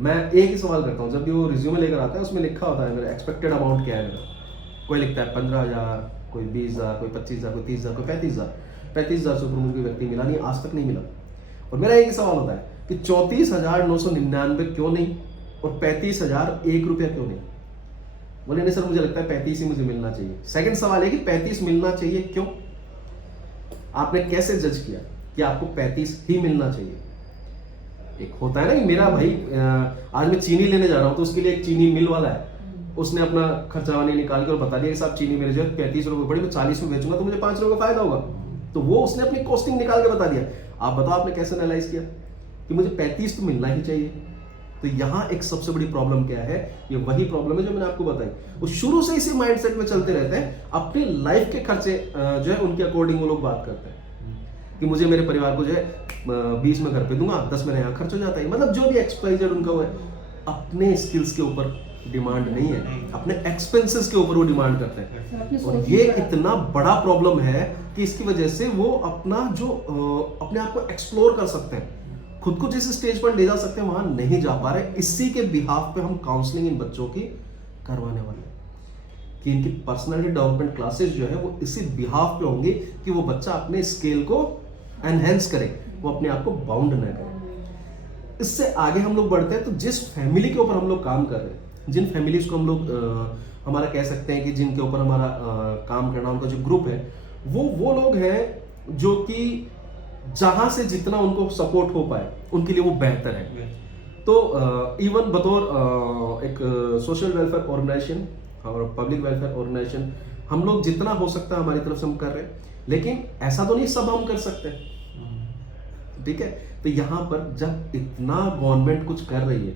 मैं एक ही सवाल करता हूँ, जब भी वो रिज्यूमे लेकर आता है उसमें लिखा होता है मेरा एक्सपेक्टेड अमाउंट क्या है मेरा। कोई लिखता है 15,000, कोई 20,000, कोई 25,000, कोई 30,000, कोई 35,000। 35,000 से ऊपर मुझे व्यक्ति मिला नहीं, आज तक नहीं मिला। और मेरा एक ही सवाल होता है कि 34,999 क्यों नहीं और 35,001 रुपया क्यों नहीं? बोले नहीं सर मुझे लगता है 35 ही मुझे मिलना चाहिए। सेकंड सवाल है कि 35 मिलना चाहिए क्यों? आपने कैसे जज किया कि आपको 35 ही मिलना चाहिए? एक होता है ना कि मेरा भाई आज मैं चीनी लेने जा रहा हूं तो उसके लिए एक चीनी मिल वाला है, उसने अपना खर्चा वानी निकाल के और बता दिया कि साहब चीनी मेरे जो है 35 रुपये पड़ी, मैं 40 में बेचूंगा तो मुझे 5 रुपये का फायदा होगा। तो वो उसने अपनी कॉस्टिंग निकाल के बता दिया। आप बताओ आपने कैसे एनालाइज किया कि मुझे 35 तो मिलना ही चाहिए? तो यहाँ एक सबसे बड़ी प्रॉब्लम क्या है, ये वही प्रॉब्लम है जो मैंने आपको बताई। वो शुरू से इसी माइंडसेट में चलते रहते हैं, अपनी लाइफ के खर्चे जो है उनके अकॉर्डिंग वो लोग बात करते हैं कि मुझे मेरे परिवार को जो है 20 में घर पे दूंगा, 10 में यहाँ खर्च हो जाता है, मतलब जो भी एक्सपेंडिचर उनका हुआ है। अपने स्किल्स के ऊपर डिमांड नहीं है, अपने एक्सपेंसेस के ऊपर वो डिमांड करते हैं। और ये इतना बड़ा प्रॉब्लम है कि इसकी वजह से वो अपना जो अपने आप को एक्सप्लोर कर सकते हैं, खुद को जिस स्टेज पर ले जा सकते हैं वहां नहीं जा पा रहे। इसी के बिहाफ पे हम काउंसलिंग इन बच्चों की करवाने वाले हैं कि इनकी पर्सनालिटी डेवलपमेंट क्लासेस जो है वो इसी बिहाफ पे होंगी कि वो बच्चा अपने स्केल को एनहेंस करे, वो अपने आप को बाउंड न करे। इससे आगे हम लोग बढ़ते हैं तो जिस फैमिली के ऊपर हम लोग काम कर रहे हैं जिन फैमिलीज को हम लोग हमारा कह सकते हैं कि जिनके ऊपर हमारा काम करना, उनका जो ग्रुप है वो लोग हैं जो कि जहां से जितना उनको सपोर्ट हो पाए उनके लिए वो बेहतर है। तो इवन बतौर एक सोशल वेलफेयर ऑर्गेनाइजेशन और पब्लिक वेलफेयर ऑर्गेनाइजेशन हम लोग जितना हो सकता है हमारी तरफ से हम कर रहे हैं, लेकिन ऐसा तो नहीं सब हम कर सकते, ठीक है। तो यहाँ पर जब इतना गवर्नमेंट कुछ कर रही है,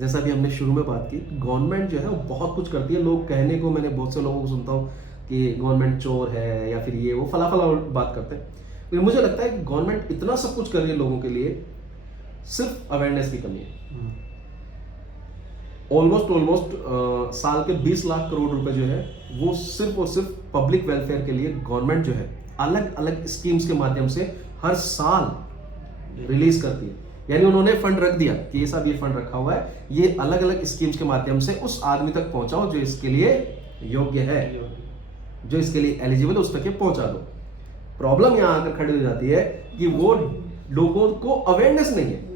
जैसा भी हमने शुरू में बात की, गवर्नमेंट जो है वो बहुत कुछ करती है। लोग कहने को, मैंने बहुत से लोगों को सुनता हूँ कि गवर्नमेंट चोर है या फिर ये वो फला फला बात करते हैं, लेकिन मुझे लगता है कि गवर्नमेंट इतना सब कुछ कर रही है लोगों के लिए, सिर्फ अवेयरनेस की कमी है। ऑलमोस्ट साल के 20 लाख करोड़ रुपए जो है वो सिर्फ और सिर्फ पब्लिक वेलफेयर के लिए गवर्नमेंट जो है अलग अलग स्कीम्स के माध्यम से हर साल रिलीज करती है। यानी उन्होंने फंड रख दिया कि ये सब ये फंड रखा हुआ है, ये अलग अलग स्कीम्स के माध्यम से उस आदमी तक पहुंचाओ जो इसके लिए योग्य है, जो इसके लिए एलिजिबल है, उस तक ये पहुंचा दो। प्रॉब्लम यहां आकर खड़ी हो जाती है कि वो लोगों को अवेयरनेस नहीं है।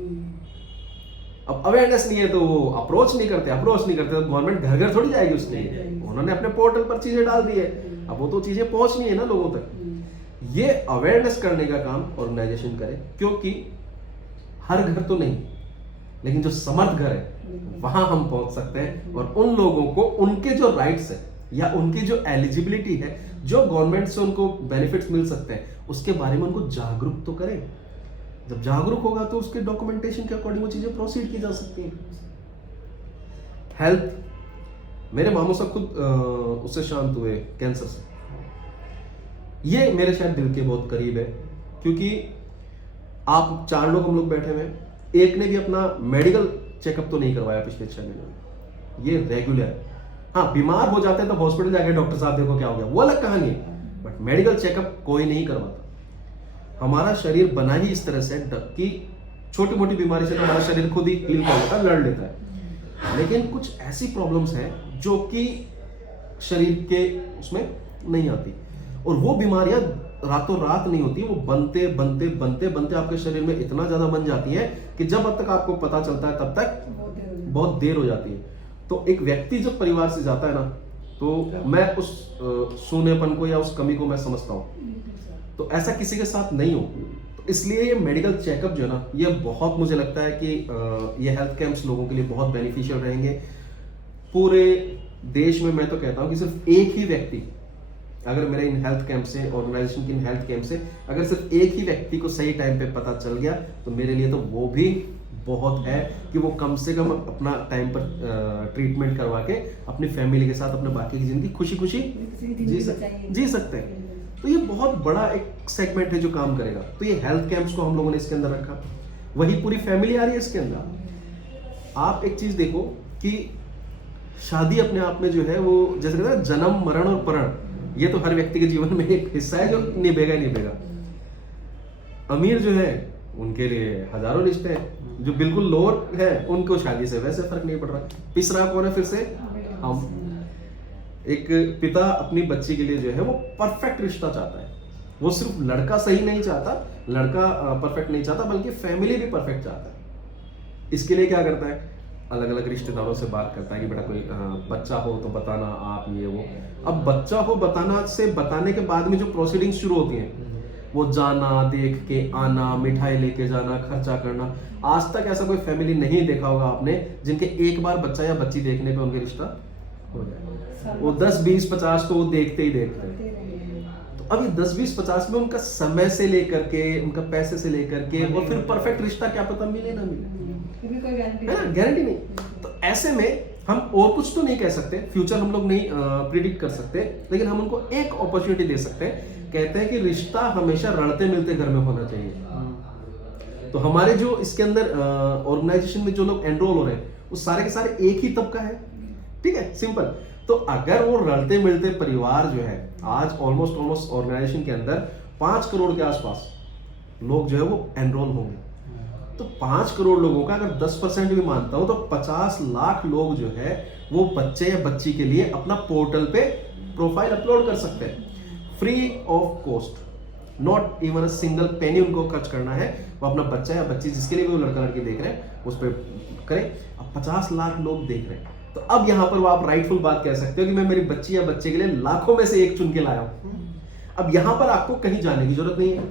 अब अवेयरनेस नहीं है तो वो अप्रोच नहीं करते तो गवर्नमेंट घर घर थोड़ी जाएगी उसके लिए। उन्होंने अपने पोर्टल पर चीजें डाल दी है, अब वो तो चीजें पहुंचनी है ना लोगों तक। ये अवेयरनेस करने का काम ऑर्गेनाइजेशन करे, क्योंकि हर घर तो नहीं, लेकिन जो समर्थ घर है वहां हम पहुंच सकते हैं और उन लोगों को उनके जो राइट्स है या उनकी जो एलिजिबिलिटी है, जो गवर्नमेंट से उनको बेनिफिट्स मिल सकते हैं, उसके बारे में उनको जागरूक तो करें। जब जागरूक होगा तो उसके डॉक्यूमेंटेशन के अकॉर्डिंग वो चीजें प्रोसीड की जा सकती हैं। हेल्थ, मेरे मामू साहब खुद उससे शांत हुए, कैंसर से। ये मेरे शायद दिल के बहुत करीब है, क्योंकि आप 4 लोग हम लोग बैठे हुए हैं, एक ने भी अपना मेडिकल चेकअप तो नहीं करवाया पिछले 6 महीनों में। ये रेगुलर, हाँ बीमार हो जाते हैं तो हॉस्पिटल जाके डॉक्टर साहब देखो क्या हो गया, वो अलग कहानी है, बट मेडिकल चेकअप कोई नहीं करवाता। हमारा शरीर बना ही इस तरह से कि छोटी मोटी बीमारी से तो हमारा शरीर खुद ही हील कर लेता है, लड़ लेता है। लेकिन कुछ ऐसी प्रॉब्लम्स हैं जो कि शरीर के उसमें नहीं आती, और वो बीमारियां रातों रात नहीं होती, वो बनते बनते बनते बनते आपके शरीर में इतना ज्यादा बन जाती है कि जब अब तक आपको पता चलता है तब तक बहुत देर हो जाती है। तो एक व्यक्ति जब परिवार से जाता है ना, तो मैं उस सूनेपन को या उस कमी को मैं समझता हूँ। तो ऐसा किसी के साथ नहीं हो, तो इसलिए ये मेडिकल चेकअप जो है ना, ये बहुत मुझे लगता है कि ये हेल्थ कैंप्स लोगों के लिए बहुत बेनिफिशियल रहेंगे। पूरे देश में मैं तो कहता हूँ कि सिर्फ एक ही व्यक्ति, अगर मेरे इन हेल्थ कैंप से, ऑर्गेनाइजेशन के इन हेल्थ कैंप से अगर सिर्फ एक ही व्यक्ति को सही टाइम पे पता चल गया, तो मेरे लिए तो वो भी बहुत है कि वो कम से कम अपना टाइम पर ट्रीटमेंट करवा के अपनी फैमिली के साथ अपने बाकी की जिंदगी खुशी खुशी जी सकते हैं। तो ये बहुत बड़ा एक सेगमेंट है जो काम करेगा। तो ये हेल्थ कैंप्स को हम लोगों ने इसके अंदर रखा, वही पूरी फैमिली आ रही है इसके अंदर। आप एक चीज देखो कि शादी अपने आप में जो है वो जैसे कहते हैं जन्म मरण और परण, ये तो हर व्यक्ति के जीवन में एक हिस्सा है जो निभेगा ही निभेगा। अमीर जो है उनके लिए हजारों रिश्ते हैं, जो बिल्कुल लोअर है उनको शादी से वैसे फर्क नहीं पड़ रहा। पिछड़ा कौन है फिर से हम। एक पिता अपनी बच्ची के लिए जो है वो परफेक्ट रिश्ता चाहता है। वो सिर्फ लड़का सही नहीं चाहता, लड़का परफेक्ट नहीं चाहता, बल्कि फैमिली भी परफेक्ट चाहता है। इसके लिए क्या करता है, अलग अलग रिश्तेदारों से बात करता है कि बेटा कोई बच्चा हो तो बताना आप ये वो। अब बच्चा हो बताना से बताने के बाद में जो प्रोसीडिंग शुरू होती हैं, वो जाना, देख के आना, मिठाई लेके जाना, खर्चा करना। आज तक ऐसा कोई फैमिली नहीं देखा होगा आपने जिनके एक बार बच्चा या बच्ची देखने पे उनके रिश्ता हो जाए। वो 10, 20, 50 तो वो देखते ही देखते हैं। तो अभी 10, 20, 50 में उनका समय से लेकर के, उनका पैसे से लेकर के, और फिर परफेक्ट रिश्ता क्या पता मिले ना मिले, गारंटी नहीं। तो ऐसे में हम और कुछ तो नहीं कह सकते, फ्यूचर हम लोग नहीं प्रिडिक्ट कर सकते, लेकिन हम उनको एक अपॉर्चुनिटी दे सकते हैं। कहते हैं कि रिश्ता हमेशा रलते मिलते घर में होना चाहिए। तो हमारे जो इसके अंदर ऑर्गेनाइजेशन में जो लोग एनरोल हो रहे हैं, वो सारे के सारे एक ही तबका है, ठीक है, सिंपल। तो अगर वो रलते मिलते परिवार जो है, आज ऑलमोस्ट ऑर्गेनाइजेशन के अंदर 5 करोड़ के आसपास लोग जो है वो एनरोल होंगे। तो 5 करोड़ लोगों का अगर 10% भी मानता हूं तो 50 लाख लोग जो है वो बच्चे या बच्ची के लिए अपना पोर्टल पे प्रोफाइल अपलोड कर सकते हैं, free of cost, not even a single penny उनको खर्च करना है। वो अपना बच्चा या बच्ची जिसके लिए भी वो लड़का लड़की देख रहे हैं उस पर करें। अब 50 लाख लोग देख रहे हैं, तो अब यहाँ पर वो आप राइटफुल बात कह सकते हो कि मैं मेरी बच्ची या बच्चे के लिए लाखों में से एक चुन के लाया हूँ। अब यहाँ पर आपको कहीं जाने की जरूरत नहीं है,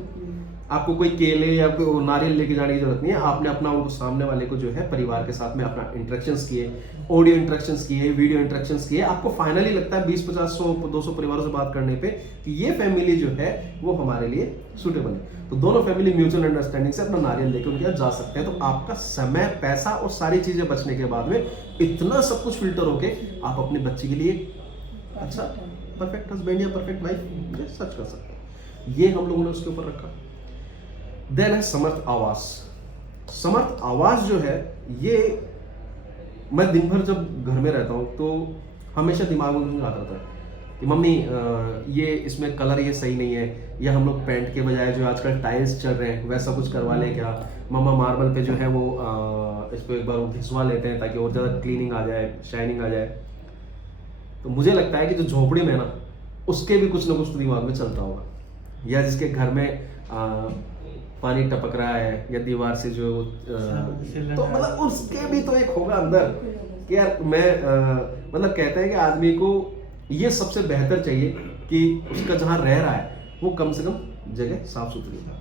आपको कोई केले या कोई नारियल लेके जाने की जरूरत नहीं है। आपने अपना उनको सामने वाले को जो है परिवार के साथ में अपना इंटरेक्शंस किए, ऑडियो इंटरेक्शंस किए, वीडियो इंटरेक्शंस किए, आपको फाइनली लगता है 20, 50, 100, 200 परिवारों से बात करने पे कि ये फैमिली जो है वो हमारे लिए सुटेबल है, तो दोनों फैमिली म्यूचुअल अंडरस्टैंडिंग से अपना नारियल लेके उनके यहाँ जा सकते हैं। तो आपका समय, पैसा और सारी चीजें बचने के बाद में इतना सब कुछ फिल्टर होके आप अपनी बच्ची के लिए अच्छा परफेक्ट हस्बैंड या परफेक्ट वाइफ सर्च कर सकते हैं। ये हम लोगों ने उसके ऊपर रखा। देन है समर्थ आवास। समर्थ आवास जो है ये मैं दिन भर जब घर में रहता हूँ तो हमेशा दिमाग में आता रहता है कि मम्मी ये इसमें कलर ये सही नहीं है, या हम लोग पेंट के बजाय जो आजकल टाइल्स चल रहे हैं वैसा कुछ करवा लें क्या, मम्मा मार्बल पे जो है वो इसको एक बार वो घिसवा लेते हैं ताकि और ज़्यादा क्लीनिंग आ जाए, शाइनिंग आ जाए। तो मुझे लगता है कि जो झोपड़ी में ना उसके भी कुछ ना कुछ दिमाग में चलता होगा, या जिसके घर में पानी टपक रहा है या दीवार से जो तो मतलब उसके भी तो एक होगा अंदर कि यार मैं मतलब कहते हैं कि आदमी को ये सबसे बेहतर चाहिए कि उसका जहाँ रह रहा है वो कम से कम जगह साफ सुथरी है।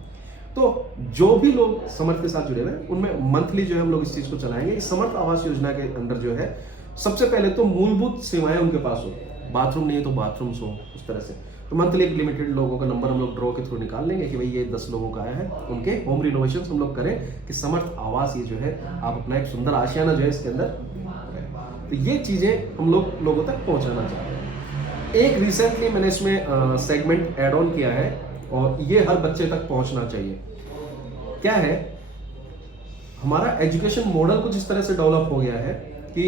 तो जो भी लोग समर्थ के साथ जुड़े हुए हैं उनमें मंथली जो है हम लोग इस चीज को चलाएंगे। इस समर्थ आवास योजना के अंदर जो है सबसे पहले तो मूलभूत सेवाएं उनके पास हो, बाथरूम नहीं है तो बाथरूम्स हो, उस तरह से। तो मंथली एक लिमिटेड लोगों का नंबर हम लोग ड्रॉ के थ्रू निकाल लेंगे कि भाई ये 10 लोगों का आया है, उनके होम रिनोवेशन हम लोग करें कि समर्थ आवास ये जो है आप अपना एक सुंदर आशियाना जो है इसके अंदर। तो ये चीजें हम लोग लोगों तक पहुंचाना चाहते हैं। एक रिसेंटली मैंने इसमें सेगमेंट ऐड ऑन किया है और ये हर बच्चे तक पहुंचना चाहिए। क्या है, हमारा एजुकेशन मॉडल कुछ इस तरह से डेवलप हो गया है कि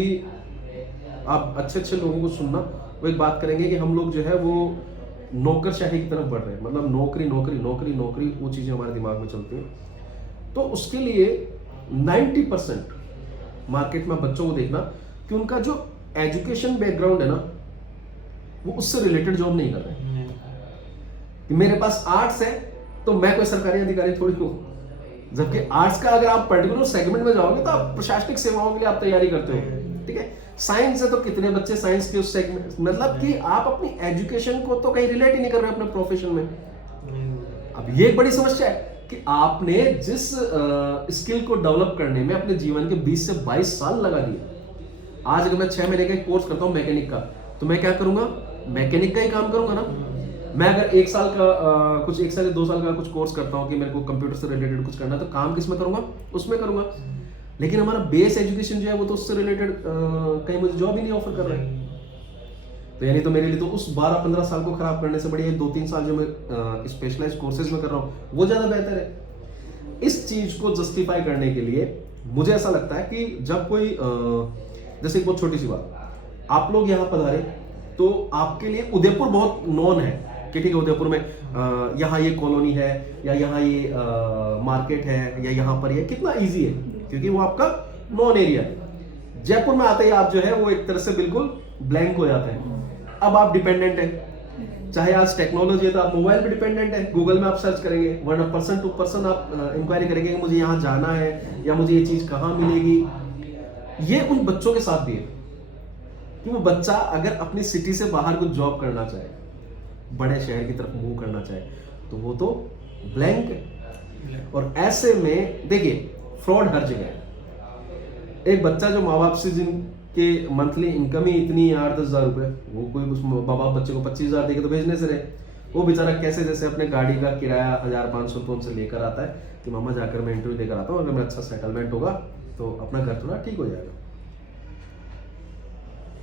आप अच्छे अच्छे लोगों को सुनना, वो एक बात करेंगे कि हम लोग जो है वो नौकरशाही की तरफ बढ़ रहे हैं, मतलब नौकरी नौकरी नौकरी नौकरी, वो चीजें हमारे दिमाग में चलती हैं। तो उसके लिए 90% मार्केट में बच्चों को देखना कि उनका जो एजुकेशन बैकग्राउंड है ना वो उससे रिलेटेड जॉब नहीं कर रहे हैं। कि मेरे पास आर्ट्स है तो मैं कोई सरकारी अधिकारी थोड़ी हूँ, जबकि आर्ट्स का अगर आप पर्टिकुलर सेगमेंट में जाओगे तो आप प्रशासनिक सेवाओं के लिए आप तैयारी करते हो, ठीक है। साइंस है तो कितने बच्चे साइंस के उस सेगमेंट, मतलब कि आप अपनी एजुकेशन को तो कहीं रिलेट ही नहीं कर रहे अपने प्रोफेशन में। अब ये एक बड़ी समस्या है कि आपने जिस स्किल को डेवलप करने में अपने जीवन के 20 से 22 साल लगा दिए। आज अगर मैं 6 महीने का कोर्स करता हूँ मैकेनिक का, तो मैं क्या करूंगा, मैकेनिक का ही काम करूंगा ना। मैं अगर 1 साल का कुछ 1 साल या 2 साल का कुछ कोर्स करता हूँ कि मेरे को कंप्यूटर से रिलेटेड कुछ करना है, तो काम किस में करूंगा, उसमें करूंगा। लेकिन हमारा बेस एजुकेशन जो है वो तो उससे रिलेटेड कहीं मुझे जॉब ही नहीं ऑफर कर रहा है। तो यानी तो मेरे लिए तो उस 12-15 साल को खराब करने से बढ़िया 2-3 साल जो मैं स्पेशलाइज्ड कोर्सेज में कर रहा हूँ वो ज्यादा बेहतर है। इस चीज को जस्टिफाई करने के लिए मुझे ऐसा लगता है कि जब कोई जैसे एक बहुत छोटी सी बात, आप लोग यहाँ पधारे तो आपके लिए उदयपुर बहुत नॉन है कि ठीक है उदयपुर में यहाँ ये कॉलोनी है या यहाँ ये मार्केट है या यहाँ पर ये कितना इजी है, क्योंकि वो आपका नॉन एरिया है। जयपुर में आते ही आप जो है वो एक तरह से बिल्कुल ब्लैंक हो जाते हैं। अब आप डिपेंडेंट है, चाहे आज टेक्नोलॉजी है तो आप मोबाइल पे डिपेंडेंट है, गूगल में आप सर्च करेंगे, वरना पर्सन टू पर्सन आप इंक्वायरी करेंगे कि मुझे यहाँ जाना है या मुझे ये चीज कहाँ मिलेगी। ये उन बच्चों के साथ भी है कि वो बच्चा अगर अपनी सिटी से बाहर कुछ जॉब करना चाहे, बड़े शहर की तरफ मूव करना चाहे, तो वो तो ब्लैंक है। और ऐसे में देखिए फ्रॉड हर जगह है। एक बच्चा जो माँ बाप से जिनके मंथली इनकम ही इतनी 8-10 हज़ार रुपए, वो कोई उस माँ बाप बच्चे को 25,000 देके तो भेजने से रहे, वो बेचारा कैसे जैसे अपने गाड़ी का किराया 1,500 रुपये उनसे लेकर आता है कि मामा जाकर मैं इंटरव्यू देकर आता हूँ, अगर मेरा अच्छा सेटलमेंट होगा तो अपना घर थोड़ा ठीक हो जाएगा।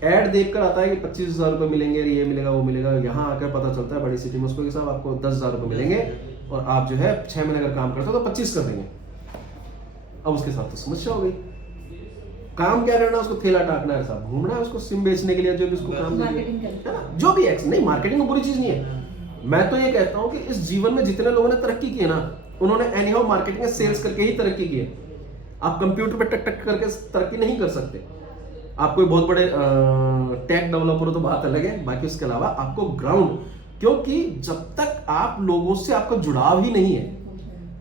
ऐड देखकर आता है कि 25,000 रुपये मिलेंगे, ये मिलेगा वो मिलेगा। यहाँ आकर पता चलता है बड़ी सिटी में उसको कि साहब आपको 10,000 रुपये मिलेंगे और आप जो है 6 महीने अगर काम करते हो तो 25 कर देंगे। अब उसके साथ तो समस्या हो गई। काम क्या करना है, उसको थैला टाकना है, साहब घूमना है, उसको सिम बेचने के लिए जो भी उसको काम है ना, जो भी एक्स नहीं, मार्केटिंग बुरी चीज नहीं है। मैं तो ये कहता हूँ कि इस जीवन में जितने लोगों ने तरक्की की है ना, उन्होंने एनी हाउ मार्केटिंग में सेल्स करके ही तरक्की की है। आप कंप्यूटर पे टक टक करके तरक्की नहीं कर सकते। आप कोई बहुत बड़े टेक डेवलपर हो तो बात अलग है, बाकी उसके अलावा आपको ग्राउंड, क्योंकि जब तक आप लोगों से आपका जुड़ाव ही नहीं है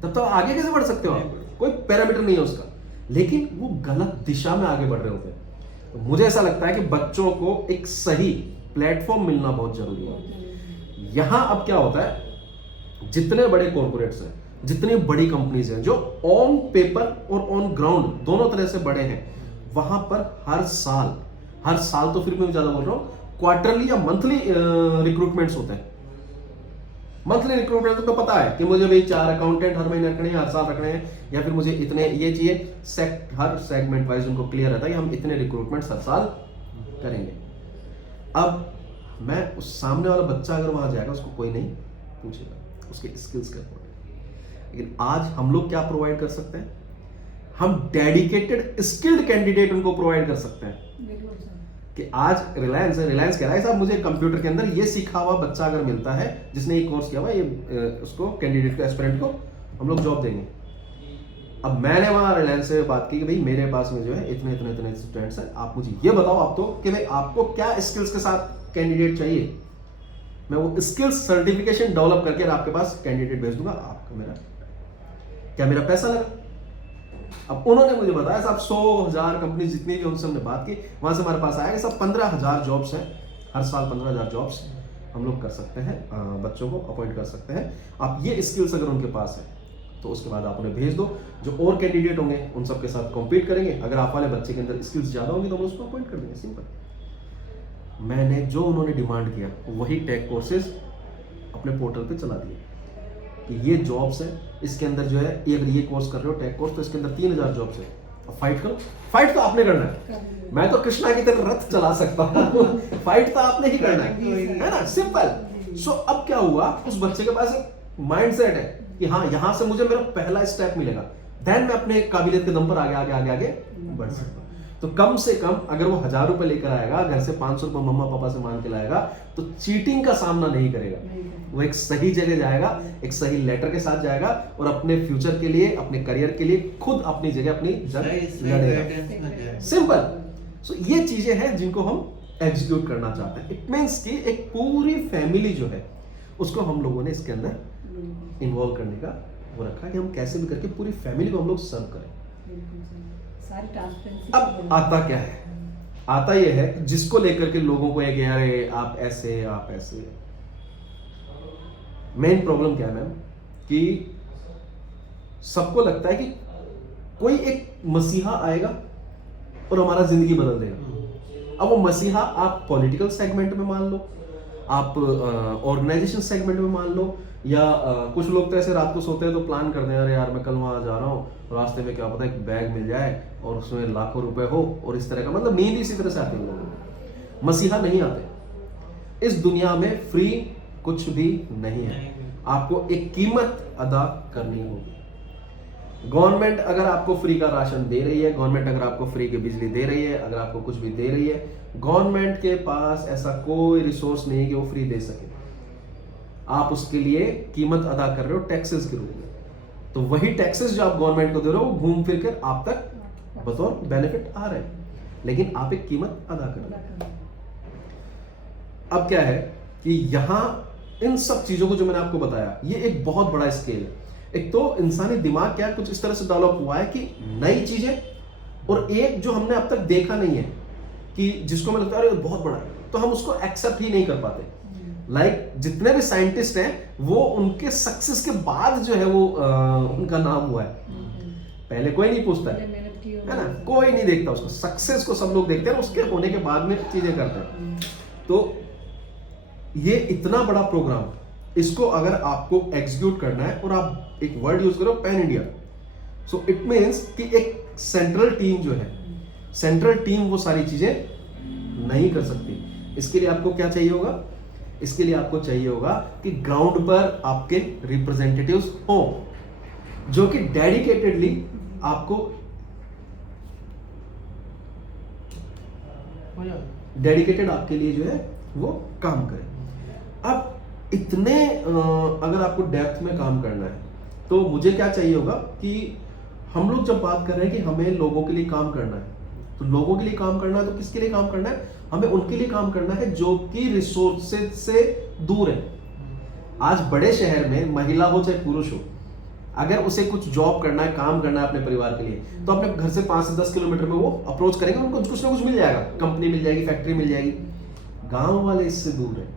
तब तक आगे कैसे बढ़ सकते हो आप, कोई पैरामीटर नहीं है उसका। लेकिन वो गलत दिशा में आगे बढ़ रहे होते हैं। तो मुझे ऐसा लगता है कि बच्चों को एक सही प्लेटफॉर्म मिलना बहुत जरूरी है। यहां अब क्या होता है, जितने बड़े कॉर्पोरेट्स हैं, जितनी बड़ी कंपनीज हैं जो ऑन पेपर और ऑन ग्राउंड दोनों तरह से बड़े हैं, वहां पर हर साल तो फिर भी मैं ज्यादा बोल रहा हूं, क्वार्टरली या मंथली रिक्रूटमेंट्स होते हैं। मंथली रिक्रूटमेंट तो पता है कि मुझे भाई 4 अकाउंटेंट हर महीने रखने हैं, हर साल रखने हैं, या फिर मुझे इतने ये चाहिए। हर सेगमेंट वाइज उनको क्लियर रहता है कि हम इतने रिक्रूटमेंट हर साल करेंगे। अब मैं उस सामने वाला बच्चा अगर वहां जाएगा, उसको कोई नहीं पूछेगा उसके स्किल्स के अकॉर्डिंग। लेकिन आज हम लोग क्या प्रोवाइड कर सकते हैं, हम डेडिकेटेड स्किल्ड कैंडिडेट उनको प्रोवाइड कर सकते हैं। कि आज रिलायंस कह रहा है साहब मुझे कंप्यूटर के अंदर ये सीखा हुआ बच्चा अगर मिलता है जिसने ये कोर्स किया हुआ, ये उसको कैंडिडेट को, एस्पिरेंट को हम लोग जॉब देंगे। अब मैंने वहां रिलायंस से बात की कि भाई मेरे पास में जो है इतने स्टूडेंट्स हैं, आप मुझे ये बताओ आप तो कि भाई आपको क्या स्किल्स के साथ कैंडिडेट चाहिए, मैं वो स्किल्स सर्टिफिकेशन डेवलप करके आपके पास कैंडिडेट भेज दूंगा। आपका मेरा पैसा लगा। अब उन्होंने मुझे बताया साहब 100,000 कंपनी जितनी भी उनसे हमने बात की, वहां से हमारे पास आया कि साहब 15,000 जॉब्स हैं, हर साल 15,000 जॉब्स हम लोग कर सकते हैं, बच्चों को अपॉइंट कर सकते हैं। आप ये स्किल्स अगर उनके पास है तो उसके बाद आप उन्हें भेज दो, जो और कैंडिडेट होंगे उन सबके साथ कॉम्पीट करेंगे। अगर आप वाले बच्चे के अंदर स्किल्स ज्यादा होंगे तो हम उसको अपॉइंट कर देंगे, सिंपल। मैंने जो उन्होंने डिमांड किया वही टेक कोर्सेज अपने पोर्टल पे चला दिए कि ये जॉब्स है, इसके अंदर जो है ये अगर ये कोर्स कर रहे हो टेक कोर्स, तो इसके अंदर 3,000 जॉब्स है। अब फाइट करो, फाइट तो आपने करना है। मैं तो कृष्णा की तरह रथ चला सकता हूँ, फाइट तो आपने ही करना है ना, सिंपल। सो अब क्या हुआ, उस बच्चे के पास एक माइंडसेट है कि हाँ यहां से मुझे मेरा पहला स्टेप मिलेगा, देन मैं अपने काबिलियत के दम पर आगे बढ़ सकता हूँ। तो कम से कम अगर वो 1,000 रुपए लेकर आएगा, घर से 500 रुपए मम्मा पापा से मांग के लाएगा, तो चीटिंग का सामना नहीं करेगा। वो एक सही जगह जाएगा, एक सही लेटर के साथ जाएगा और अपने फ्यूचर के लिए, अपने करियर के लिए खुद अपनी जगह अपनी जंग लड़ेगा। सिंपल। सो ये चीजें हैं जिनको हम एग्जीक्यूट करना चाहते हैं। इट मींस कि एक पूरी फैमिली जो है उसको हम लोगों ने इसके अंदर इन्वॉल्व करने का वो रखा कि हम कैसे भी करके पूरी फैमिली को हम लोग सर्व करें। अब आता क्या है, आता ये है जिसको लेकर के लोगों को एक यार आप ऐसे। मेन प्रॉब्लम क्या है मैम कि सबको लगता है कि कोई एक मसीहा आएगा और हमारा जिंदगी बदल देगा। अब वो मसीहा आप पॉलिटिकल सेगमेंट में मान लो, आप ऑर्गेनाइजेशन सेगमेंट में मान लो, या कुछ लोग तो ऐसे रात को सोते हैं तो प्लान करते हैं, अरे यार मैं कल वहां जा रहा हूँ, रास्ते में क्या पता एक बैग मिल जाए और उसमें लाखों रुपए हो, और इस तरह का, मतलब नींद इसी तरह से आती है लोगों को। मसीहा नहीं आते। इस दुनिया में फ्री कुछ भी नहीं है, आपको एक कीमत अदा करनी होगी। गवर्नमेंट अगर आपको फ्री का राशन दे रही है, गवर्नमेंट अगर आपको फ्री की बिजली दे रही है, अगर आपको कुछ भी दे रही है, गवर्नमेंट के पास ऐसा कोई रिसोर्स नहीं है कि वो फ्री दे सके। आप उसके लिए कीमत अदा कर रहे हो टैक्सेस के रूप में। तो वही टैक्सेस जो आप गवर्नमेंट को दे रहे हो घूम फिर कर आप तक बतौर बेनिफिट आ रहे हैं, लेकिन आप एक कीमत अदा कर रहे हैं। अब क्या है कि यहां इन सब चीजों को जो मैंने आपको बताया, ये एक बहुत बड़ा स्केल है। एक तो इंसानी दिमाग क्या कुछ इस तरह से डेवलप हुआ है कि नई चीजें, और एक जो हमने अब तक देखा नहीं है कि जिसको मैं लगता है बहुत बड़ा है, तो हम उसको एक्सेप्ट ही नहीं कर पाते। लाइक जितने भी साइंटिस्ट हैं वो उनके सक्सेस के बाद जो है वो उनका नाम हुआ है, पहले कोई नहीं पूछता है ना, कोई नहीं देखता उसको, सक्सेस को सब लोग देखते हैं, उसके होने के बाद में चीजें करते हैं। तो ये इतना बड़ा प्रोग्राम, इसको अगर आपको एग्जीक्यूट करना है, और आप एक वर्ड यूज करो pan India, so it means कि एक सेंट्रल टीम जो है, सेंट्रल टीम वो सारी चीजें नहीं कर सकती। इसके लिए आपको क्या चाहिए होगा, इसके लिए आपको चाहिए होगा कि ग्राउंड पर आपके रिप्रेजेंटेटिव्स हो जो कि डेडिकेटेडली आपको डेडिकेटेड आपके लिए जो है वो काम करें। अब इतने अगर आपको डेप्थ में काम करना है तो मुझे क्या चाहिए होगा कि हम लोग जब बात कर रहे हैं कि हमें लोगों के लिए काम करना है, तो लोगों के लिए काम करना है तो किसके लिए काम करना है, हमें उनके लिए काम करना है जो कि रिसोर्सेज से दूर है। आज बड़े शहर में महिला हो चाहे पुरुष हो, अगर उसे कुछ जॉब करना है, काम करना है अपने परिवार के लिए, तो अपने घर से 5 से 10 किलोमीटर में वो अप्रोच करेंगे, उनको कुछ ना कुछ मिल जाएगा, कंपनी मिल जाएगी, फैक्ट्री मिल जाएगी। गांव वाले इससे दूर है।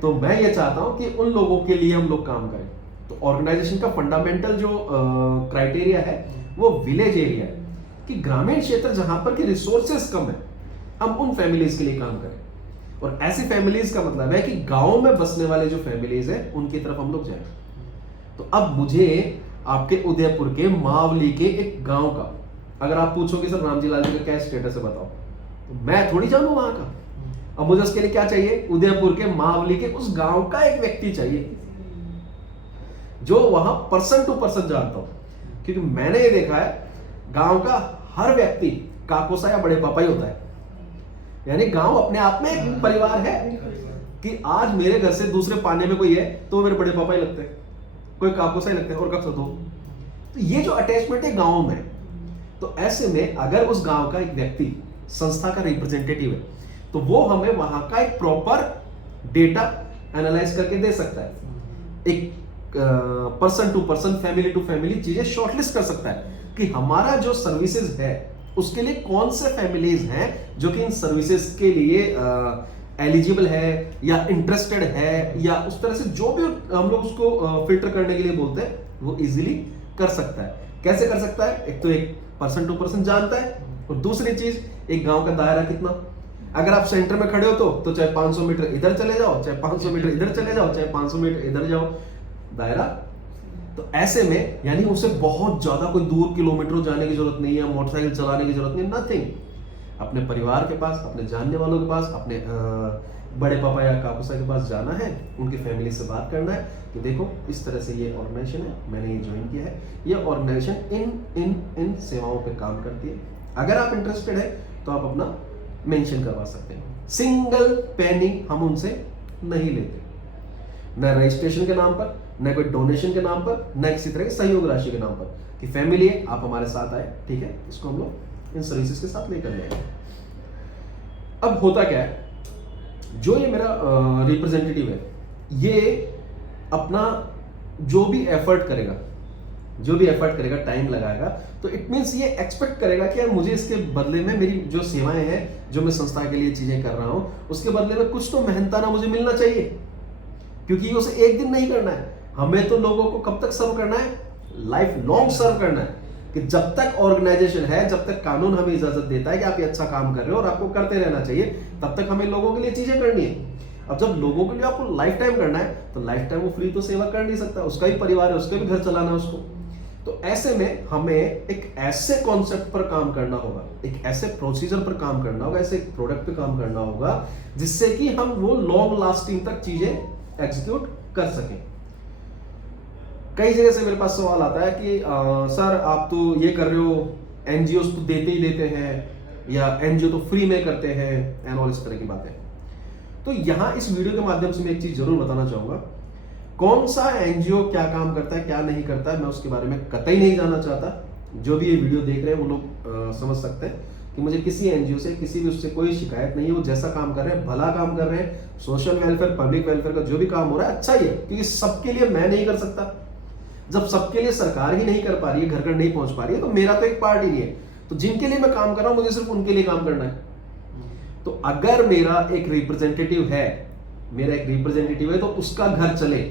तो मैं ये चाहता हूं कि उन लोगों के लिए हम लोग काम करें। तो ऑर्गेनाइजेशन का फंडामेंटल जो क्राइटेरिया है वो विलेज एरिया है, कि ग्रामीण क्षेत्र जहां पर कि रिसोर्सेस कम है, हम उन फैमिलीज के लिए काम करें। और ऐसी फैमिलीज का मतलब है कि गांव में बसने वाले जो फैमिलीज है उनकी तरफ हम लोग जाएं। तो अब मुझे आपके उदयपुर के मावली के एक गांव का, अगर आप पूछोगे सर रामजी लाल जी का क्या स्टेटस है बताओ, तो मैं थोड़ी जानू वहां का। अब मुझे उसके लिए क्या चाहिए? उदयपुर के मावली के उस गांव का एक व्यक्ति चाहिए जो वहां पर्सन टू पर्सन जानता हो। क्योंकि मैंने ये देखा है गांव का हर व्यक्ति काकोसा या बड़े पापा ही होता है। यानी गांव अपने आप में एक परिवार है कि आज मेरे घर से दूसरे पाने में कोई है तो मेरे बड़े पापा ही लगते हैं, कोई काकोसा ही लगते हैं और कब तो ये जो अटैचमेंट है गांव में। तो ऐसे में अगर उस गांव का एक व्यक्ति संस्था का रिप्रेजेंटेटिव है तो वो हमें वहां का एक प्रॉपर डेटा एनालाइज करके दे सकता है, एक person to person, family to family चीजें शॉर्टलिस्ट कर सकता है कि हमारा जो सर्विसेज है उसके लिए कौन से फैमिलीज हैं जो कि इन सर्विसेज के लिए एलिजिबल है या इंटरेस्टेड है, या उस तरह से जो भी हम लोग उसको फिल्टर करने के लिए बोलते हैं वो इजीली कर सकता है। कैसे कर सकता है? एक तो एक पर्सन टू पर्सन जानता है, और दूसरी चीज एक गांव का दायरा कितना। अगर आप सेंटर में खड़े हो तो चाहे 500 मीटर इधर चले जाओ, चाहे 500 मीटर इधर चले जाओ, चाहे 500 मीटर इधर जाओ, दायरा। तो ऐसे में यानी उसे बहुत ज्यादा कोई दूर किलोमीटरों जाने की जरूरत नहीं है, मोटरसाइकिल चलाने की जरूरत नहीं, नथिंग। अपने परिवार के पास, अपने जानने वालों के पास, अपने बड़े पापा या काकुसा के पास जाना है, उनकी फैमिली से बात करना है कि देखो इस तरह से ये ऑर्गेनाइजेशन है, मैंने ये ज्वाइन किया है, ये ऑर्गेनाइजेशन इन इन इन सेवाओं पे काम करती है, अगर आप इंटरेस्टेड है तो आप अपना मेंशन करवा सकते हैं। सिंगल पेनी हम उनसे नहीं लेते, न रजिस्ट्रेशन के नाम पर, न कोई डोनेशन के नाम पर, न किसी तरह की सहयोग राशि के नाम पर, कि फैमिली है आप हमारे साथ आए, ठीक है, इसको हम लोग इन सर्विसेज के साथ लेकर जाएंगे। अब होता क्या है, जो ये मेरा रिप्रेजेंटेटिव है ये अपना जो भी एफर्ट करेगा, टाइम लगाएगा, तो इट मींस ये एक्सपेक्ट करेगा कि यार मुझे इसके बदले में मेरी जो सेवाएं हैं, जो मैं संस्था के लिए चीजें कर रहा हूं, उसके बदले में कुछ तो मेहनताना मुझे मिलना चाहिए। क्योंकि उसे एक दिन नहीं करना है, हमें तो लोगों को कब तक सर्व करना है? लाइफ लॉन्ग सर्व करना है। कि जब तक ऑर्गेनाइजेशन है, जब तक कानून हमें इजाजत देता है कि आप ये अच्छा काम कर रहे हो और आपको करते रहना चाहिए, तब तक हमें लोगों के लिए चीजें करनी है। अब जब लोगों के लिए आपको लाइफ टाइम करना है तो लाइफ टाइम वो फ्री तो सेवा कर नहीं सकता, उसका भी परिवार है, उसका भी घर चलाना है उसको। तो ऐसे में हमें एक ऐसे कॉन्सेप्ट पर काम करना होगा, एक ऐसे प्रोसीजर पर काम करना होगा, ऐसे प्रोडक्ट पे काम करना होगा जिससे कि हम वो लॉन्ग लास्टिंग तक चीजें एग्जीक्यूट कर सकें। कई जगह से मेरे पास सवाल आता है कि सर आप तो ये कर रहे हो, एनजीओ तो देते ही देते हैं, या एनजीओ तो फ्री में करते हैं, एंड ऑल इस तरह की बातें। तो यहां इस वीडियो के माध्यम से मैं एक चीज जरूर बताना चाहूंगा, कौन सा एनजीओ क्या काम करता है, क्या नहीं करता है, मैं उसके बारे में कतई नहीं जानना चाहता। जो भी ये वीडियो देख रहे हैं वो लोग समझ सकते हैं कि मुझे किसी एनजीओ से, किसी भी उससे कोई शिकायत नहीं है। वो जैसा काम कर रहे हैं, भला काम कर रहे हैं, सोशल वेलफेयर, पब्लिक वेलफेयर का जो भी काम हो रहा है अच्छा ही है, क्योंकि सबके लिए मैं नहीं कर सकता। जब सबके लिए सरकार ही नहीं कर पा रही है, घर घर नहीं पहुंच पा रही है, तो मेरा तो एक पार्ट ही नहीं है। तो जिनके लिए मैं काम कर रहा हूं मुझे सिर्फ उनके लिए काम करना है। तो अगर मेरा एक रिप्रेजेंटेटिव है, तो उसका घर चले,